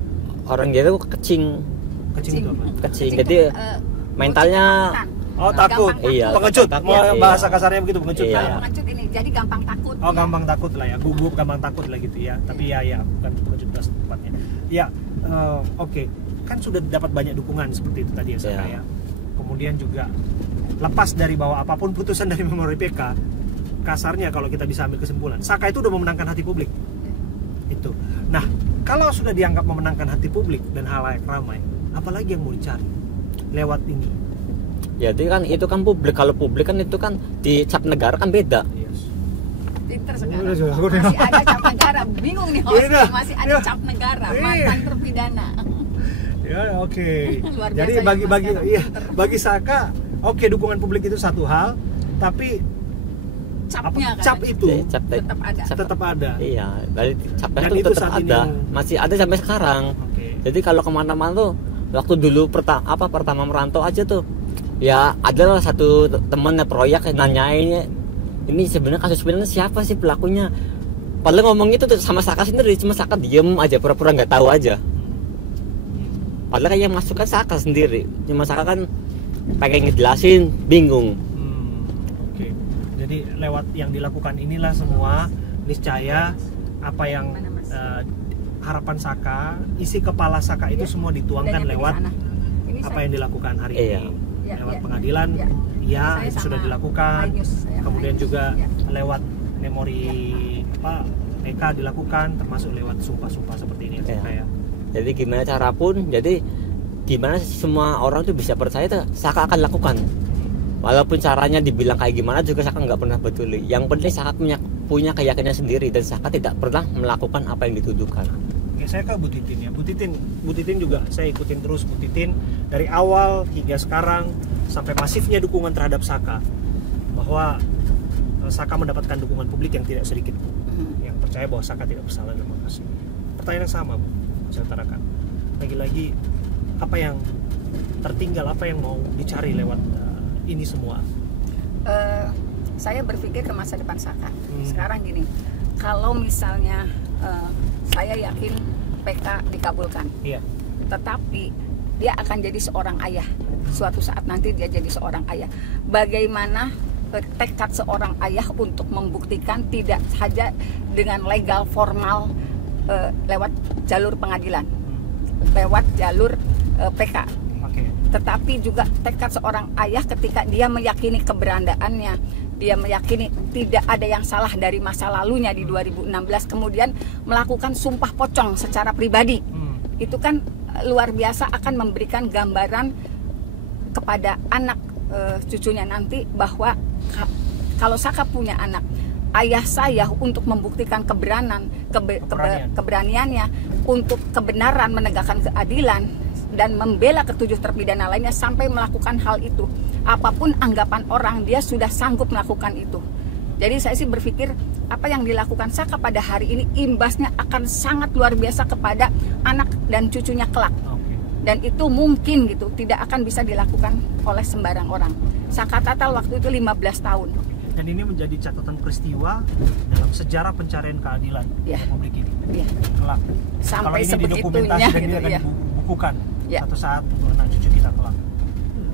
orang dia tuh kecing. Jadi mentalnya takut. Iya. Pengecut. Iya. Bahasa kasarnya begitu, pengecut. Iya. Pengecut ini, jadi gampang takut. Gampang takut lah ya. Gugup, gampang takut lah gitu ya. Tapi ya bukan pengecut tepatnya. Ya, oke. Kan sudah dapat banyak dukungan seperti itu tadi ya Saka ya. Kemudian juga lepas dari bahwa apapun putusan dari memori PK, kasarnya kalau kita bisa ambil kesimpulan, Saka itu udah memenangkan hati publik. Itu. Nah, kalau sudah dianggap memenangkan hati publik dan halayak ramai, apalagi yang mau dicari lewat ini? Jadi kan itu kan publik. Kalau publik kan itu kan di cap negara kan beda. Pinter sekarang. Masih ada cap negara. Bingung nih host. Masih ada cap negara. Mantan terpidana. Ya oke. Jadi bagi Saka, oke, dukungan publik itu satu hal, tapi capnya cap kan? itu tetap ada. Iya, dari capnya Dan itu itu tetap saat ada, ini masih ada sampai sekarang. Jadi kalau kemana-mana tuh, waktu dulu pertama merantau aja tuh, ya adalah satu temennya proyek yang nanyain, ini sebenarnya kasus sebenarnya siapa sih pelakunya? Padahal ngomong itu tuh sama Saka sendiri, cuma Saka diem aja, pura-pura nggak tahu aja. Padahal yang masuk kan Saka sendiri, cuma Saka kan pengen ngejelasin, bingung. Oke. Jadi lewat yang dilakukan inilah semua, niscaya apa yang harapan Saka, isi kepala Saka itu semua dituangkan lewat apa yang dilakukan hari ini. Lewat pengadilan, itu sudah dilakukan. Kemudian juga lewat memori PK dilakukan, termasuk lewat sumpah-sumpah seperti ini ya. Jadi gimana cara pun, jadi gimana semua orang tuh bisa percaya tuh Saka akan lakukan. Walaupun caranya dibilang kayak gimana juga Saka nggak pernah peduli. Yang penting Saka punya keyakinan sendiri dan Saka tidak pernah melakukan apa yang dituduhkan. Oke, saya ke Bu Titin ya. Bu Titin juga saya ikutin terus Bu Titin dari awal hingga sekarang sampai masifnya dukungan terhadap Saka, bahwa Saka mendapatkan dukungan publik yang tidak sedikit yang percaya bahwa Saka tidak bersalah dalam kasus ini. Pertanyaan yang sama Bu, saya utarakan. Lagi-lagi apa yang tertinggal, apa yang mau dicari lewat ini semua? Saya berpikir ke masa depan Saka. Sekarang gini, kalau misalnya saya yakin PK dikabulkan, tetapi dia akan jadi seorang ayah. Suatu saat nanti dia jadi seorang ayah. Bagaimana tekad seorang ayah untuk membuktikan tidak saja dengan legal formal lewat jalur pengadilan, lewat jalur PK, tetapi juga tekad seorang ayah ketika dia meyakini keberandaannya, dia meyakini tidak ada yang salah dari masa lalunya di 2016, kemudian melakukan sumpah pocong secara pribadi. Itu kan luar biasa, akan memberikan gambaran kepada anak cucunya nanti bahwa kalau Saka punya anak, ayah saya untuk membuktikan keberaniannya untuk kebenaran, menegakkan keadilan dan membela ketujuh terpidana lainnya sampai melakukan hal itu. Apapun anggapan orang, dia sudah sanggup melakukan itu. Jadi saya sih berpikir apa yang dilakukan Saka pada hari ini imbasnya akan sangat luar biasa kepada anak dan cucunya kelak. Dan itu mungkin gitu, tidak akan bisa dilakukan oleh sembarang orang. Saka Tatal waktu itu 15 tahun. Dan ini menjadi catatan peristiwa dalam sejarah pencarian keadilan Republik ini. Kelak. Sampai kalau ini didokumentasi dan ini akan dibukukan satu saat anak cucu kita kelak.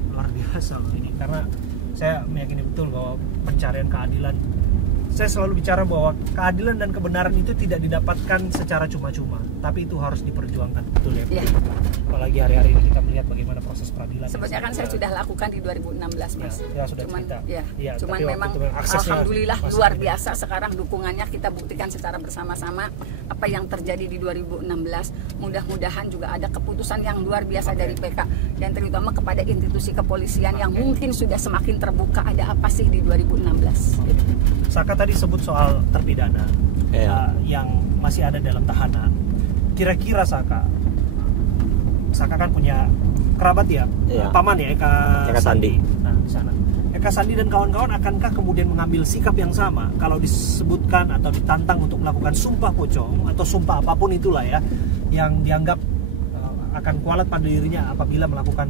Luar biasa loh ini, karena saya meyakini betul bahwa pencarian keadilan saya selalu bicara bahwa keadilan dan kebenaran itu tidak didapatkan secara cuma-cuma, tapi itu harus diperjuangkan, betul ya? Iya. Apalagi hari-hari ini kita melihat bagaimana proses peradilan. Sebenarnya kan saya sudah lakukan di 2016, Mas. Ya, sudah cuman, cerita. Ya, cuman tapi waktu memang itu aksesnya alhamdulillah masih luar tidak. biasa sekarang dukungannya kita buktikan secara bersama-sama apa yang terjadi di 2016. Mudah-mudahan juga ada keputusan yang luar biasa dari PK dan terutama kepada institusi kepolisian yang mungkin sudah semakin terbuka ada apa sih di 2016. Gitu. Saka tadi sebut soal terpidana yang masih ada dalam tahanan. Kira-kira Saka kan punya kerabat ya, paman ya, Eka Sandi. Nah, di sana. Eka Sandi dan kawan-kawan akankah kemudian mengambil sikap yang sama kalau disebutkan atau ditantang untuk melakukan sumpah pocong atau sumpah apapun itulah ya, yang dianggap akan kualat pada dirinya apabila melakukan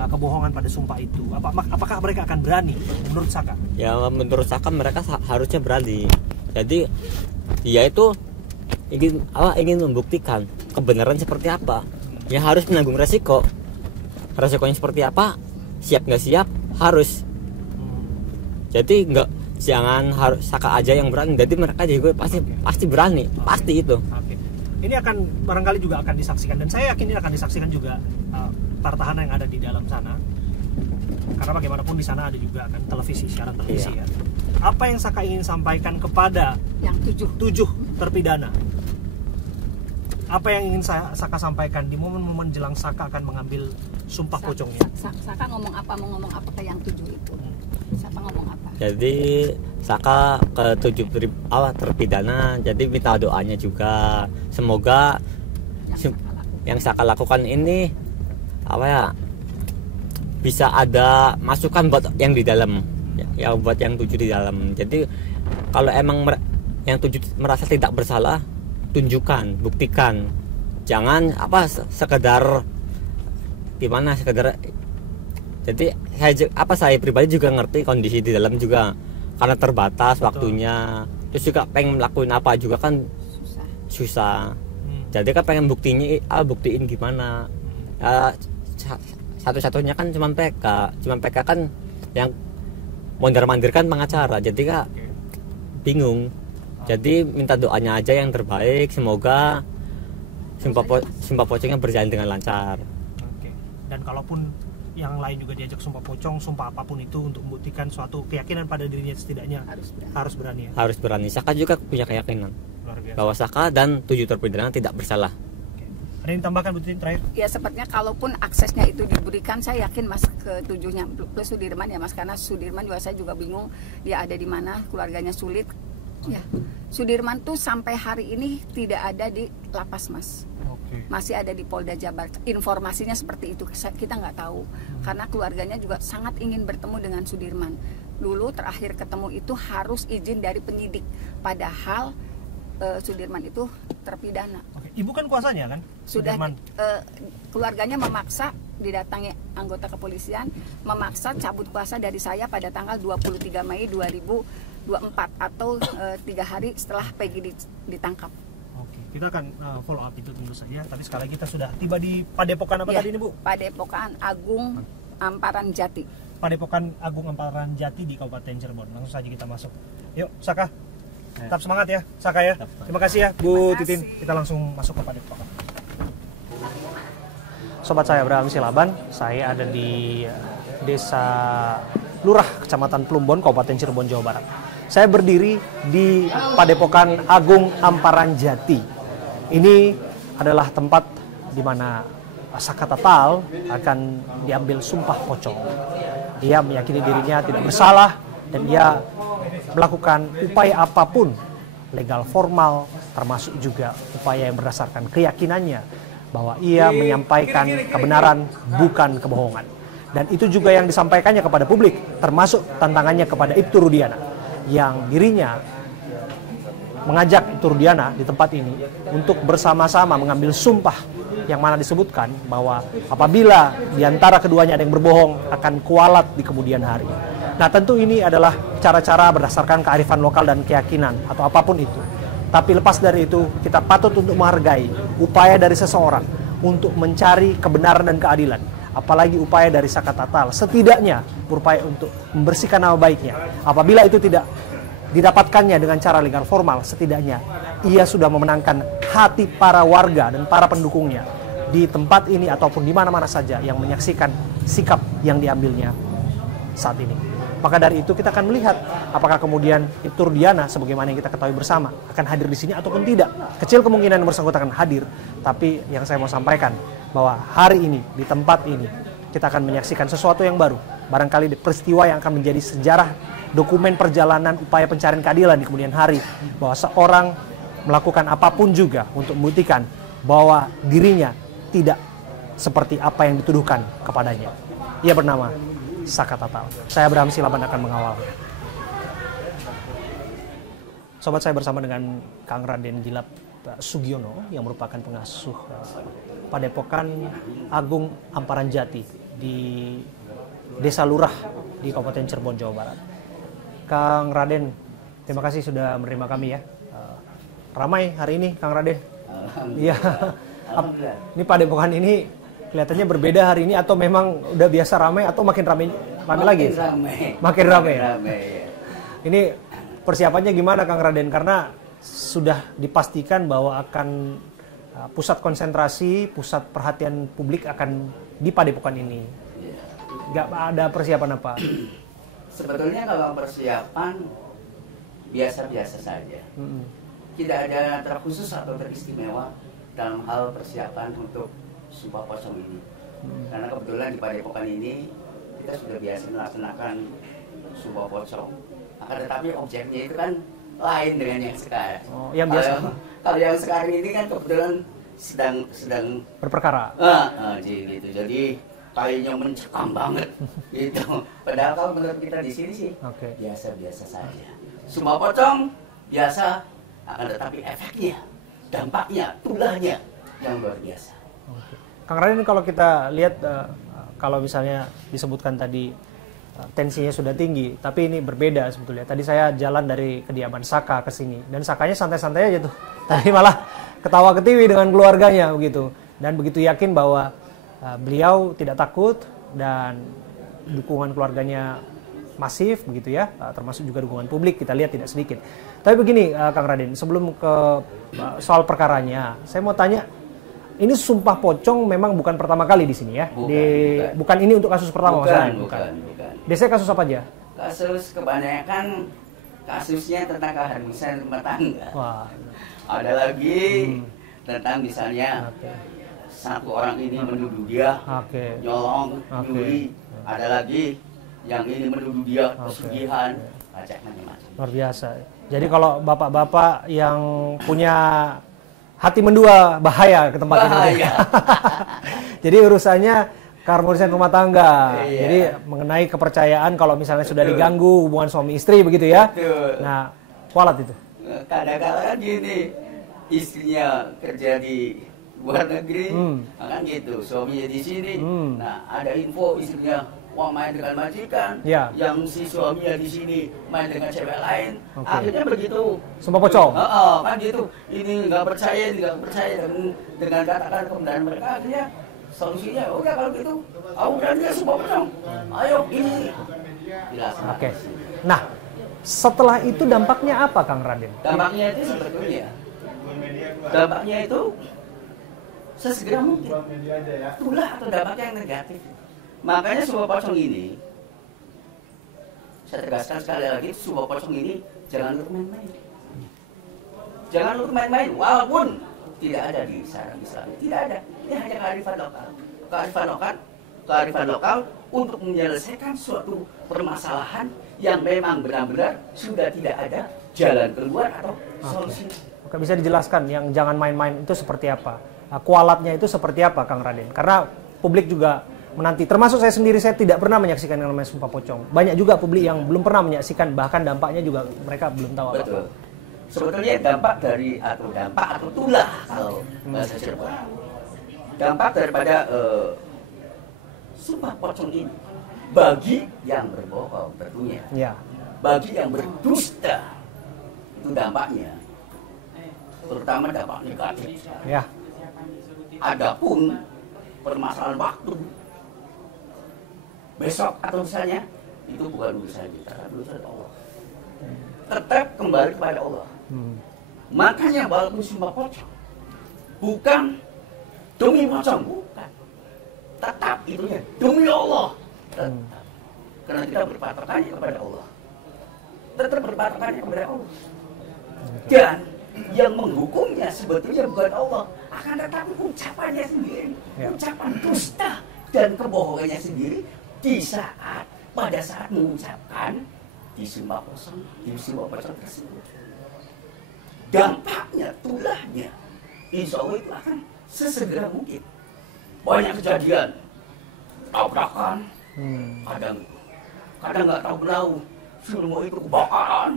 kebohongan pada sumpah itu? Apakah mereka akan berani menurut Saka? Ya menurut Saka mereka harusnya berani. Jadi dia itu ingin membuktikan kebenaran seperti apa. Ya harus menanggung resiko. Resikonya seperti apa? Siap nggak siap? Harus. Jadi jangan harus Saka aja yang berani. Jadi mereka juga pasti berani, pasti itu. Ini akan barangkali juga akan disaksikan dan saya yakin ini akan disaksikan juga para tahanan yang ada di dalam sana. Karena bagaimanapun di sana ada juga kan televisi, siaran televisi ya. Apa yang Saka ingin sampaikan kepada yang tujuh terpidana? Apa yang ingin Saka sampaikan di momen-momen jelang Saka akan mengambil sumpah pocongnya? Saka ngomong apa, mau ngomong apa ke yang 7 itu? Saka ngomong apa? Jadi Saka ke 7 terpidana, jadi minta doanya juga. Semoga yang Saka lakukan ini bisa ada masukan buat yang di dalam, ya buat yang 7 di dalam. Jadi kalau emang yang 7 merasa tidak bersalah, tunjukkan, buktikan. Jangan sekedar gimana, sekedar. Jadi saya pribadi juga ngerti kondisi di dalam juga karena terbatas waktunya. Terus juga pengen melakukan apa juga kan susah. Jadi kan pengen buktiin gimana. Satu-satunya kan cuma PK kan yang mondar-mandir kan pengacara. Jadi Kak bingung. Jadi minta doanya aja yang terbaik. Semoga sumpah pocongnya berjalan dengan lancar. Oke. Dan kalaupun yang lain juga diajak sumpah pocong, sumpah apapun itu untuk membuktikan suatu keyakinan pada dirinya, setidaknya harus berani ya? Harus berani. Saka juga punya keyakinan bahwa Saka dan 7 terpidana tidak bersalah. Ada yang ditambahkan Bu Titin terakhir? Ya sepertinya kalaupun aksesnya itu diberikan, saya yakin Mas ke 7-nya plus Sudirman ya Mas, karena Sudirman juga saya juga bingung dia ada di mana, keluarganya sulit. Ya, Sudirman tuh sampai hari ini tidak ada di lapas Mas. Masih ada di Polda Jabar. Informasinya seperti itu, kita nggak tahu. Karena keluarganya juga sangat ingin bertemu dengan Sudirman. Dulu terakhir ketemu itu harus izin dari penyidik. Padahal Sudirman itu terpidana. Ibu kan kuasanya kan? Sudah keluarganya memaksa, didatangi anggota kepolisian, memaksa cabut kuasa dari saya pada tanggal 23 Mei 2024 atau 3 hari setelah Peggy ditangkap. Kita akan follow up itu tentu saja. Tapi sekali lagi kita sudah tiba di Padepokan apa tadi ini Bu? Padepokan Agung Amparan Jati. Padepokan Agung Amparan Jati di Kabupaten Cirebon. Langsung saja kita masuk. Yuk Saka, tetap semangat ya Saka ya. Terima kasih ya Bu Titin. Kita langsung masuk ke Padepokan. Sobat saya Abraham Silaban, saya ada di Desa Lurah, Kecamatan Plumbon, Kabupaten Cirebon, Jawa Barat. Saya berdiri di Padepokan Agung Amparan Jati. Ini adalah tempat di mana Saka Tatal akan diambil sumpah pocong. Dia meyakini dirinya tidak bersalah dan dia melakukan upaya apapun legal formal, termasuk juga upaya yang berdasarkan keyakinannya bahwa ia menyampaikan kebenaran bukan kebohongan. Dan itu juga yang disampaikannya kepada publik, termasuk tantangannya kepada Ibtu Rudiana yang dirinya mengajak Ibtu Rudiana di tempat ini untuk bersama-sama mengambil sumpah yang mana disebutkan bahwa apabila di antara keduanya ada yang berbohong akan kualat di kemudian hari. Nah tentu ini adalah cara-cara berdasarkan kearifan lokal dan keyakinan atau apapun itu. Tapi lepas dari itu kita patut untuk menghargai upaya dari seseorang untuk mencari kebenaran dan keadilan. Apalagi upaya dari Saka Tatal setidaknya berupaya untuk membersihkan nama baiknya. Apabila itu tidak didapatkannya dengan cara legal formal, setidaknya ia sudah memenangkan hati para warga dan para pendukungnya di tempat ini ataupun di mana-mana saja yang menyaksikan sikap yang diambilnya saat ini. Maka dari itu kita akan melihat apakah kemudian Tur Diana sebagaimana yang kita ketahui bersama akan hadir di sini ataupun tidak. Kecil kemungkinan yang bersangkutan akan hadir, tapi yang saya mau sampaikan bahwa hari ini di tempat ini kita akan menyaksikan sesuatu yang baru. Barangkali peristiwa yang akan menjadi sejarah dokumen perjalanan upaya pencarian keadilan di kemudian hari, bahwa seorang melakukan apapun juga untuk membuktikan bahwa dirinya tidak seperti apa yang dituduhkan kepadanya. Ia bernama Saka Tatal. Saya Abraham Silaban akan mengawalnya. Sobat, saya bersama dengan Kang Raden Gilap Sugiono yang merupakan pengasuh Padepokan Agung Amparan Jati di Desa Lurah di Kabupaten Cirebon, Jawa Barat. Kang Raden, terima kasih sudah menerima kami ya. Ramai hari ini, Kang Raden. Iya. Ini Padepokan ini kelihatannya berbeda hari ini atau memang udah biasa ramai atau makin ramai lagi? Makin ramai. Ya? Ini persiapannya gimana, Kang Raden? Karena sudah dipastikan bahwa akan pusat konsentrasi, pusat perhatian publik akan di Padepokan ini. Nggak ada persiapan apa? Sebetulnya kalau persiapan biasa-biasa saja. Tidak ada terkhusus atau teristimewa dalam hal persiapan untuk Sumpah Pocong ini. Karena kebetulan di Padepokan ini kita sudah biasa melaksanakan Sumpah Pocong. Akan tetapi objeknya itu kan lain dengan yang sekarang. Oh, yang biasa. Kalau yang sekarang ini kan kebetulan sedang berperkara. Gitu. Jadi kayaknya mencekam banget gitu. Padahal kalau menurut kita di sini sih biasa-biasa saja. Sumpah Pocong biasa, akan tetapi efeknya, dampaknya, tulahnya yang luar biasa. Kang Raden, kalau kita lihat kalau misalnya disebutkan tadi tensinya sudah tinggi, tapi ini berbeda sebetulnya. Tadi saya jalan dari kediaman Saka ke sini dan Sakanya santai-santai aja tuh. Tadi malah ketawa ketiwi dengan keluarganya begitu, dan begitu yakin bahwa beliau tidak takut dan dukungan keluarganya masif begitu ya, termasuk juga dukungan publik kita lihat tidak sedikit. Tapi begini Kang Raden, sebelum ke soal perkaranya, saya mau tanya, ini Sumpah Pocong memang bukan pertama kali di sini ya? Bukan ini untuk kasus pertama maksudnya? Bukan. Biasanya kasus apa aja? Kasus kebanyakan kasusnya tentang keharusan rumah tangga. Wah. Ada lagi tentang misalnya satu orang ini menuduh dia nyolong, nyuri. Ada lagi yang ini menuduh dia pesugihan, pajak macam-macam. Luar biasa. Jadi kalau bapak-bapak yang punya hati mendua bahaya ke tempat ini. Jadi urusannya keharmonisan rumah tangga. Jadi mengenai kepercayaan kalau misalnya sudah diganggu hubungan suami istri begitu ya. Nah, kualat itu. Kadang-kadang gini, istrinya kerja di luar negeri, kan gitu, suaminya di sini. Nah, ada info istrinya main dengan majikan, yang si suaminya di sini main dengan cewek lain. Akhirnya begitu. Sumpah Pocong. Kan gitu. Ini nggak percaya dengan kata-kata kebenaran mereka. Akhirnya solusinya, udah kalau gitu, udah dia Sumpah Pocong. Ayo ini. Oke. Nah, setelah itu dampaknya apa, Kang Raden? Dampaknya itu sebetulnya, sesegera mungkin. Itulah atau dampaknya yang negatif. Makanya Sumpah Pocong ini, saya tegaskan sekali lagi, Sumpah Pocong ini jangan lu main-main. Jangan lu main-main, walaupun tidak ada di syariat Islam, tidak ada. Ini hanya kearifan lokal. Kearifan lokal untuk menyelesaikan suatu permasalahan yang memang benar-benar sudah tidak ada jalan keluar atau solusi. Oke, bisa dijelaskan yang jangan main-main itu seperti apa? Kualatnya itu seperti apa, Kang Raden? Karena publik juga menanti, termasuk saya sendiri, saya tidak pernah menyaksikan yang namanya Sumpah Pocong. Banyak juga publik yang belum pernah menyaksikan, bahkan dampaknya juga mereka belum tahu apa-apa. Betul. Sebetulnya dampak atau tulah kalau bahasa Cirebon. Dampak daripada Sumpah Pocong ini bagi yang berbohong tentunya. Ya. Bagi yang berdusta itu dampaknya. Terutama dampak negatif. Ya. Adapun permasalahan waktu besok atau misalnya itu bukan urusan kita, urusan Allah. tetap kembali kepada Allah. Makanya walaupun sumpah pocong, bukan demi pocong, bukan. Tetap itunya demi Allah. Tetap. Karena kita berpatokannya kepada Allah. Tetap berpatokannya kepada Allah. Dan yang menghukumnya sebetulnya bukan Allah, akan tetapi ucapannya sendiri, ucapan dusta dan kebohongannya sendiri pada saat mengucapkan di sumpah pocong tersebut. Dampaknya, tulahnya, insya Allah itu akan sesegera mungkin. Banyak kejadian, tabrakan, kadang nggak tahu belau, semua itu kebakaran,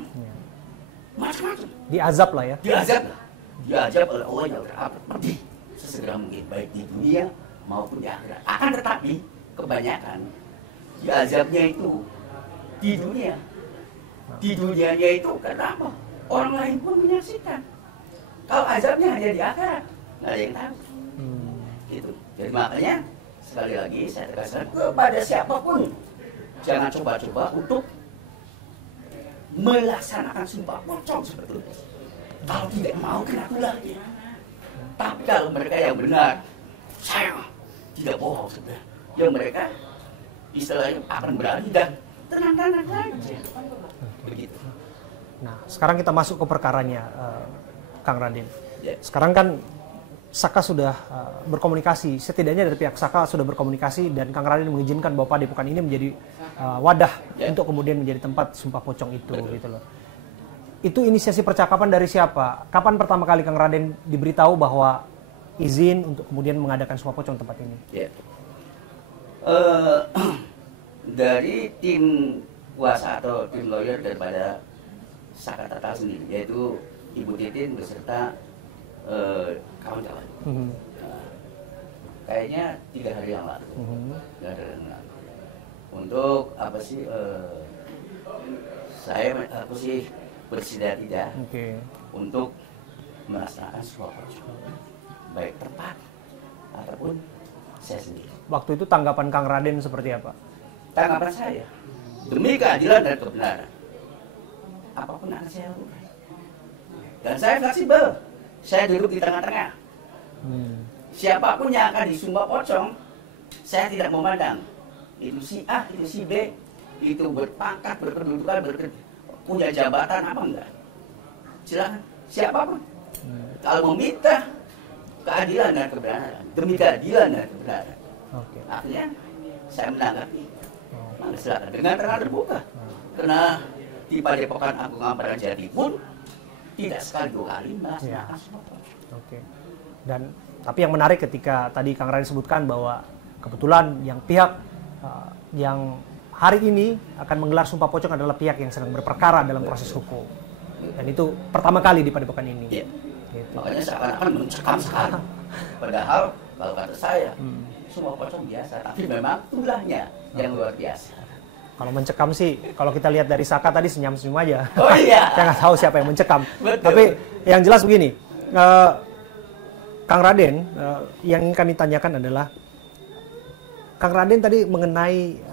macam-macam. Diazab lah ya. Diazab oleh Allah yang pedih sesegera mungkin, baik di dunia maupun di akhirat. Akan tetapi kebanyakan diazabnya itu di dunia. Di dunianya itu karena apa? Orang lain pun menyaksikan. Kalau azabnya hanya di akhirat, nggak ada yang tahu. Gitu. Jadi makanya sekali lagi saya tegaskan kepada siapapun, jangan coba-coba untuk melaksanakan sumpah pocong sebetulnya. Kalau tidak mau kena tulahnya. Tapi kalau mereka yang benar, saya tidak bohong sebenarnya. Yang mereka istilahnya akan berani dan tenang-tenang saja. Begitu. Nah, sekarang kita masuk ke perkaranya, Kang Raden. Ya. Sekarang kan Saka sudah berkomunikasi, setidaknya dari pihak Saka sudah berkomunikasi dan Kang Raden mengizinkan bahwa Padepokan ini menjadi wadah untuk kemudian menjadi tempat sumpah pocong itu, gitu loh. Itu inisiasi percakapan dari siapa? Kapan pertama kali Kang Raden diberitahu bahwa izin untuk kemudian mengadakan sumpah pocong tempat ini? Ya. Dari tim kuasa atau tim lawyer daripada Saka Tatal sendiri, yaitu Ibu Titin beserta kawan-kawan. Kayaknya 3 hari yang lalu. Untuk apa sih? Aku sih bersedia tidak untuk melaksanakan sumpah pocong, baik tempat ataupun saya sendiri. Waktu itu tanggapan Kang Raden seperti apa? Tanggapan saya, demi keadilan dan kebenaran, apapun akan saya lakukan. Dan saya fleksibel, saya duduk di tengah-tengah. Siapapun yang akan disumpah pocong, saya tidak memandang. Itu si A, itu si B, itu berpangkat, berkedudukan, punya jabatan apa enggak. Silakan, siapapun. Kalau meminta keadilan dan kebenaran, demi keadilan dan kebenaran, akhirnya saya menanggapi. Silakan dengan terang terbuka. Karena di Padepokan Agung Ampera Jati pun tidak sekali 2 kali melaksanakan sumpah pocong. Dan tapi yang menarik ketika tadi Kang Raden sebutkan bahwa kebetulan yang pihak yang hari ini akan menggelar sumpah pocong adalah pihak yang sedang berperkara dalam proses hukum. Dan itu pertama kali di Padepokan ini. Iya. Gitu. Makanya seakan-akan mencekam sekali. Padahal kalau kata saya, sumpah pocong biasa, tapi memang tulahnya yang luar biasa. Kalau mencekam sih, kalau kita lihat dari Saka tadi senyum-senyum aja. Oh iya. Saya nggak tahu siapa yang mencekam. Betul. Tapi yang jelas begini, Kang Raden, yang ingin kami tanyakan adalah, Kang Raden tadi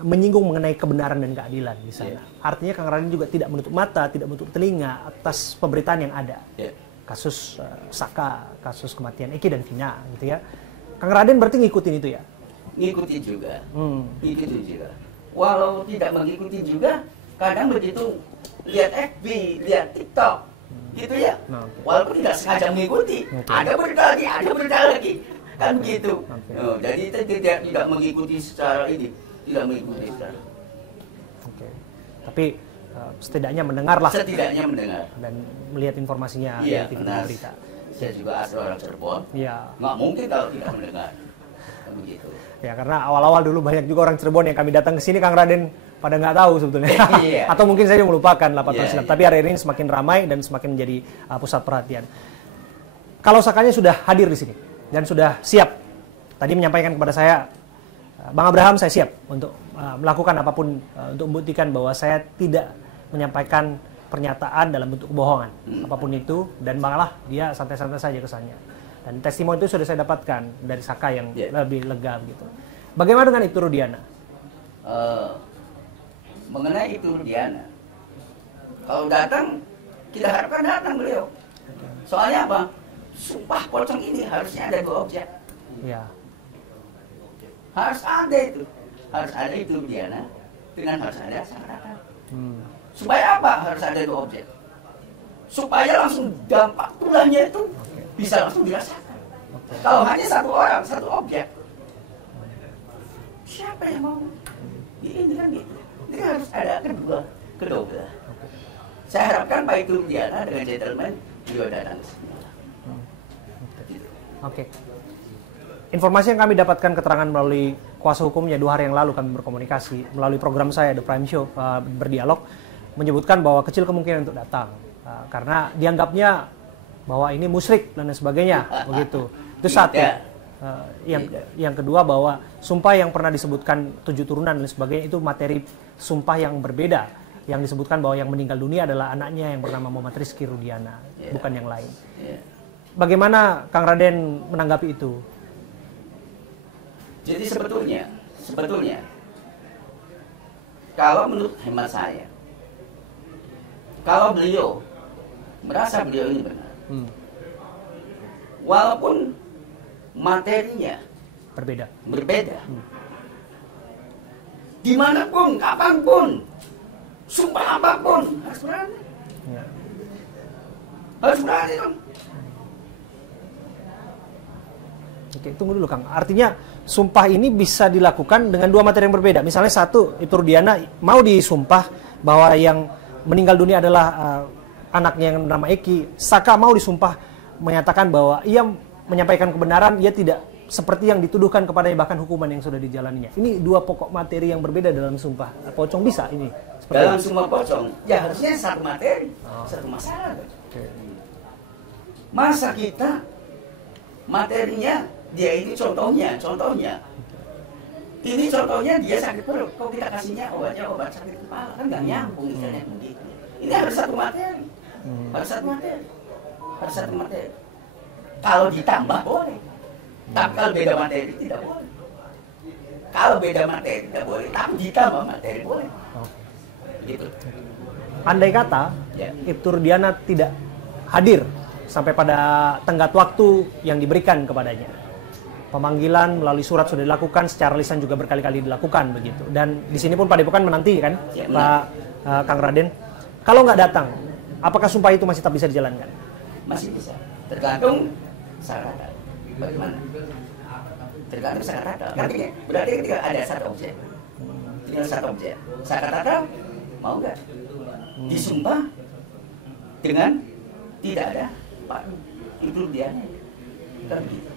menyinggung mengenai kebenaran dan keadilan di sana. Artinya Kang Raden juga tidak menutup mata, tidak menutup telinga atas pemberitaan yang ada. Kasus Saka, kasus kematian Eki dan Vina, gitu ya. Kang Raden berarti ngikutin itu ya? Ngikutin juga. Ngikutin juga. Walau tidak mengikuti juga, kadang begitu lihat FB, lihat TikTok, gitu ya. Walaupun tidak sengaja mengikuti, ada berita lagi, kan begitu. Jadi kita tidak mengikuti secara ini, tidak mengikuti secara. Tapi setidaknya mendengarlah. Setidaknya mendengar. Dan melihat informasinya di berita. Saya juga asal orang Cirebon. Iya. Nggak mungkin kalau tidak mendengar. Begitu. Ya karena awal-awal dulu banyak juga orang Cirebon yang kami datang ke sini, Kang Raden pada nggak tahu sebetulnya. Atau mungkin saya melupakan 8 tahun silam. Tapi hari ini semakin ramai dan semakin menjadi pusat perhatian. Kalau Sakanya sudah hadir di sini dan sudah siap, tadi menyampaikan kepada saya, Bang Abraham, saya siap untuk melakukan apapun untuk membuktikan bahwa saya tidak menyampaikan pernyataan dalam bentuk kebohongan apapun itu, dan malah dia santai-santai saja kesannya. Dan testimoni itu sudah saya dapatkan dari Saka yang lebih lega gitu. Bagaimana dengan itu Rudiana? Mengenai itu Rudiana, kalau datang Kita harapkan datang beliau. Soalnya apa? Sumpah pocong ini harusnya ada 2 objek. Ya. Harus ada itu. Harus ada itu Diana dengan harus ada Sakaratal. Supaya apa? Harus ada 2 objek. Supaya langsung dampak tulangnya itu bisa langsung dirasakan. Kalau hanya 1 orang, 1 objek, siapa yang mau? Ini kan gitu. Ini harus ada kedua belah. Saya harapkan Pak Itu Diana dengan gentleman juga datang ke sini. Oke. Informasi yang kami dapatkan keterangan melalui kuasa hukumnya 2 hari yang lalu kami berkomunikasi melalui program saya The Prime Show berdialog menyebutkan bahwa kecil kemungkinan untuk datang karena dianggapnya bahwa ini musyrik dan sebagainya begitu. Itu satu. Yang kedua bahwa sumpah yang pernah disebutkan 7 turunan dan sebagainya itu materi sumpah yang berbeda. Yang disebutkan bahwa yang meninggal dunia adalah anaknya yang bernama Muhammad Rizky Rudiana, bukan yang lain. Bagaimana Kang Raden menanggapi itu? Jadi sebetulnya kalau menurut hemat saya, kalau beliau merasa beliau ini benar, walaupun materinya berbeda, dimanapun, kapanpun, sumpah apapun harus berani, harus berani dong. Oke, tunggu dulu Kang. Artinya sumpah ini bisa dilakukan dengan 2 materi yang berbeda. Misalnya satu, Ibtu Rudiana mau disumpah bahwa yang meninggal dunia adalah anaknya yang bernama Eki. Saka mau disumpah menyatakan bahwa ia menyampaikan kebenaran, ia tidak seperti yang dituduhkan kepadanya bahkan hukuman yang sudah dijalaninya. Ini 2 pokok materi yang berbeda dalam sumpah. Pocong bisa ini? Dalam sumpah pocong, ya harusnya 1 materi, 1 masalah. Masa kita materinya dia ini contohnya ini contohnya dia sakit perut, kok kita kasihnya obat sakit kepala, kan nggak nyambung misalnya begitu. Ini harus 1 materi, harus satu materi. Kalau ditambah boleh, tapi kalau beda materi tidak boleh. Kalau beda materi tidak boleh, tapi ditambah materi boleh. Gitu. Andai kata Ibtu Rudiana tidak hadir sampai pada tenggat waktu yang diberikan kepadanya. Pemanggilan melalui surat sudah dilakukan, secara lisan juga berkali-kali dilakukan begitu. Dan di sini pun Padepokan menanti kan, Pak Kang Raden. Kalau nggak datang, apakah sumpah itu masih tetap bisa dijalankan? Masih bisa. Tergantung Sakaratal. Bagaimana? Tergantung Sakaratal. Berarti ketika ada 1 objek, tinggal 1 objek. Sakaratal mau nggak disumpah dengan tidak ada Pak Ibtu Rudiana? Kan begitu.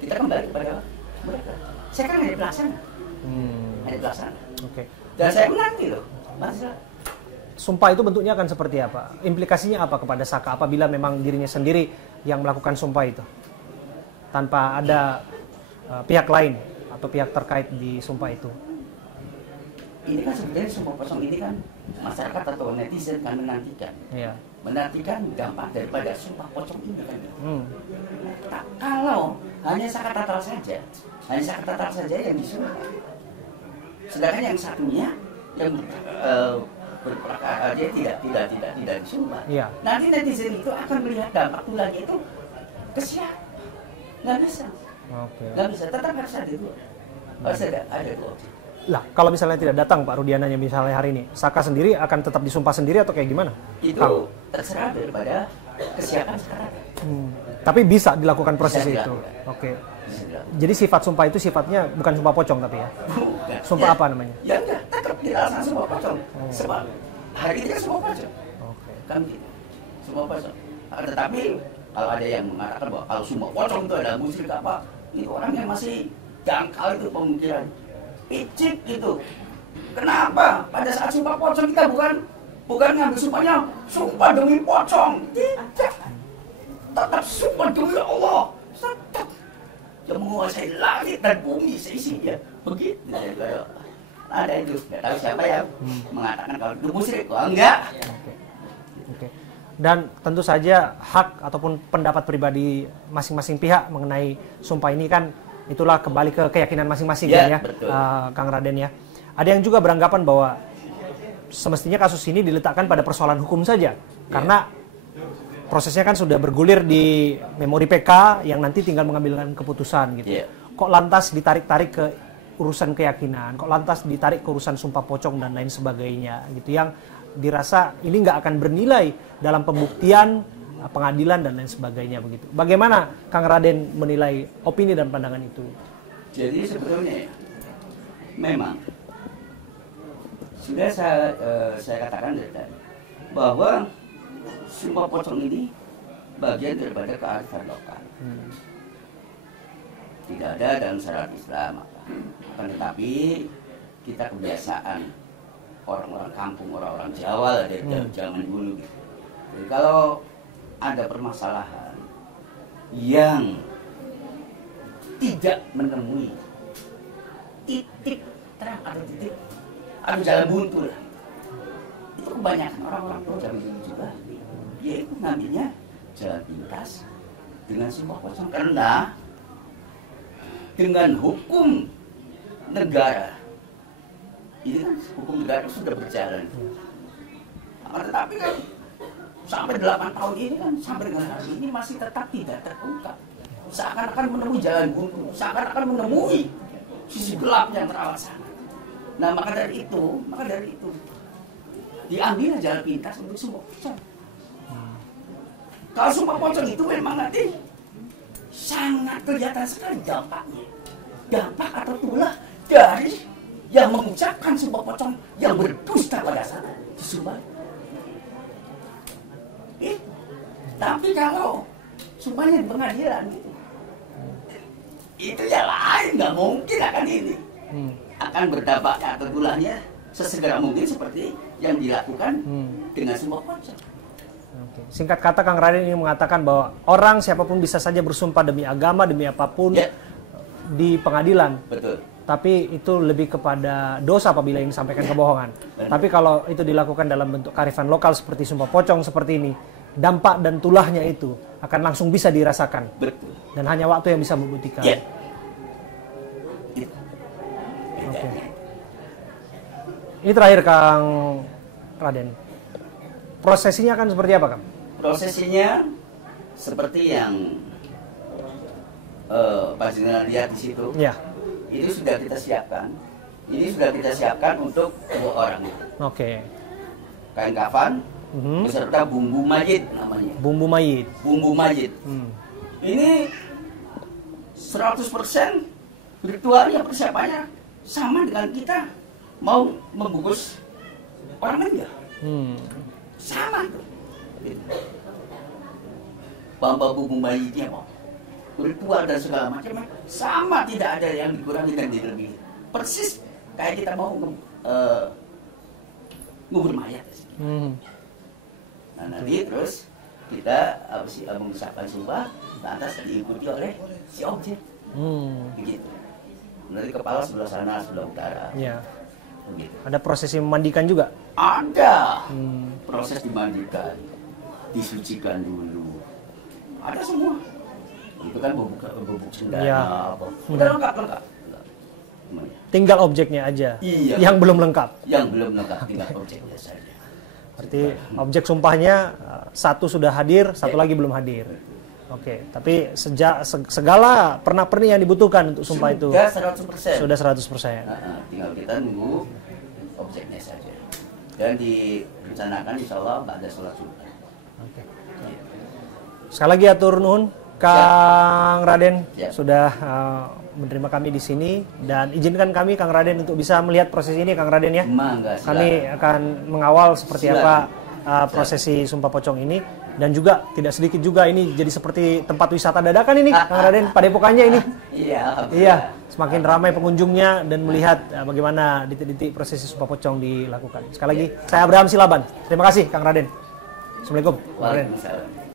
Kita kembali kepada mereka. Saya kan hanya pelaksana. Oke. Dan saya menanti loh. Masa sumpah itu bentuknya akan seperti apa? Implikasinya apa kepada Saka apabila memang dirinya sendiri yang melakukan sumpah itu? Tanpa ada pihak lain atau pihak terkait di sumpah itu. Ini kan sebenarnya sumpah pocong ini kan masyarakat atau netizen kan menantikan. Iya. Menantikan dampak daripada sumpah pocong ini kan. Kalau hanya Sakaratal saja yang disumpah. Sedangkan yang satunya yang berperkara dia tidak disumpah. Iya. Nanti netizen itu akan melihat dampak tulangnya itu ke siapa? Nggak bisa. Nggak bisa. Tetap harus ada 2. Harus ada 2. Lah, kalau misalnya tidak datang Pak Rudiana yang misalnya hari ini, Saka sendiri akan tetap disumpah sendiri atau kayak gimana? Itu terserah daripada kesiapan sekarang. Tapi bisa dilakukan proses itu. Oke. Jadi sifat sumpah itu sifatnya bukan sumpah pocong tapi ya? Bukan. Sumpah apa namanya? Ya enggak, tetap dilaksanakan sumpah pocong. Sebab hari ini kan sumpah pocong. Kan gitu. Sumpah pocong. Tetapi kalau ada yang mengatakan bahwa kalau sumpah pocong itu ada musyrik apa, itu orang yang masih dangkal itu pemikiran. Icip gitu. Kenapa? Pada saat sumpah pocong kita bukan ngambil sumpahnya sumpah demi pocong. Tidak. Tetap sumpah demi Allah. Tetap. Yang menguasai langit dan bumi seisinya. Begitu. Ada itu. Nggak tahu siapa yang mengatakan kalau itu musyrik. Oh, enggak. Oke. Dan tentu saja hak ataupun pendapat pribadi masing-masing pihak mengenai sumpah ini kan itulah kembali ke keyakinan masing-masing ya, Kang Raden ya. Ada yang juga beranggapan bahwa semestinya kasus ini diletakkan pada persoalan hukum saja, karena prosesnya kan sudah bergulir di memori PK yang nanti tinggal mengambilkan keputusan gitu. Kok lantas ditarik-tarik ke urusan keyakinan, kok lantas ditarik ke urusan sumpah pocong dan lain sebagainya gitu, yang dirasa ini nggak akan bernilai dalam pembuktian pengadilan dan lain sebagainya begitu. Bagaimana Kang Raden menilai opini dan pandangan itu? Jadi sebetulnya memang sudah saya katakan dari tadi bahwa sumpah pocong ini bagian daripada kearifan lokal. Tidak ada dalam syariat Islam, akan tetapi kita kebiasaan orang-orang kampung, orang-orang Jawa dari zaman dulu. Gitu. Jadi kalau ada permasalahan yang tidak menemui titik terang atau titik atau jalan buntu lah, itu kebanyakan orang-orang tua zaman dulu juga, yaitu ngambilnya jalan pintas dengan sumpah pocong, karena dengan hukum negara ini kan hukum negara sudah berjalan. Tetapi kan sampai 8 tahun ini kan, sampai dengan hari ini masih tetap tidak terungkap. Seakan-akan menemui jalan buntu, seakan-akan menemui sisi gelap yang terawat sana. Nah maka dari itu diambil jalan pintas untuk sumpah pocong. Kalau sumpah pocong itu memang nanti sangat kelihatan sekali dampaknya. Dampak atau tulah dari yang mengucapkan sumpah pocong yang berdusta pada sana disumpah. Tapi kalau sumpahnya di pengadilan gitu, itu ya lain, nggak mungkin akan ini. Akan berdampaknya atau tulahnya sesegera mungkin seperti yang dilakukan dengan sumpah pocong. Oke. Singkat kata Kang Raden ini mengatakan bahwa orang siapapun bisa saja bersumpah demi agama, demi apapun di pengadilan. Betul. Tapi itu lebih kepada dosa apabila ini disampaikan kebohongan. Tapi kalau itu dilakukan dalam bentuk kearifan lokal seperti sumpah pocong seperti ini, dampak dan tulahnya itu akan langsung bisa dirasakan. Betul. Dan hanya waktu yang bisa membuktikan. Oke. Ini terakhir Kang Raden. Prosesinya akan seperti apa, Kang? Prosesinya seperti yang Pak Jenderal lihat di situ. Ya. Ini sudah kita siapkan. Ini sudah kita siapkan untuk 2 orang. Oke. Kain kafan beserta bumbu mayit namanya. Bumbu mayit. Bumbu mayit. Ini 100% ritualnya, persiapannya sama dengan kita mau membungkus orang meninggal. Sama tuh. Bawa bumbu mayitnya mau. Ritual dan segala macam sama, tidak ada yang dikurangi dan dilebihi. Persis kayak kita mau ngubur mayat. Nah nanti terus kita mengucapkan sumpah, lantas diikuti oleh si objek. Begitu. Nanti kepala sebelah sana, sebelah utara. Ya. Begitu. Ada prosesi memandikan juga? Ada. Proses dimandikan, disucikan dulu. Ada semua. Itu kan bubuk cendana, Ya. udah lengkap. Tinggal objeknya aja. Iya. Yang belum lengkap. Yang belum lengkap tinggal objeknya saja. Berarti objek sumpahnya satu sudah hadir, satu lagi belum hadir. Oke, tapi segala pernak-pernik yang dibutuhkan untuk sumpah itu sudah 100%. Sudah 100%. Tinggal kita nunggu objeknya saja. Dan direncanakan insya Allah ada sholat sunnah. Oke. Sekali lagi atur nuhun Kang Raden sudah menerima kami di sini, dan izinkan kami Kang Raden untuk bisa melihat proses ini Kang Raden ya. Mangga, kami akan mengawal seperti apa prosesi sumpah pocong ini, dan juga tidak sedikit juga ini jadi seperti tempat wisata dadakan ini Kang Raden, padepokannya ini. Iya, semakin ramai pengunjungnya dan melihat bagaimana detik-detik prosesi sumpah pocong dilakukan. Sekali lagi saya Abraham Silaban. Terima kasih Kang Raden. Assalamualaikum. Waalaikumsalam.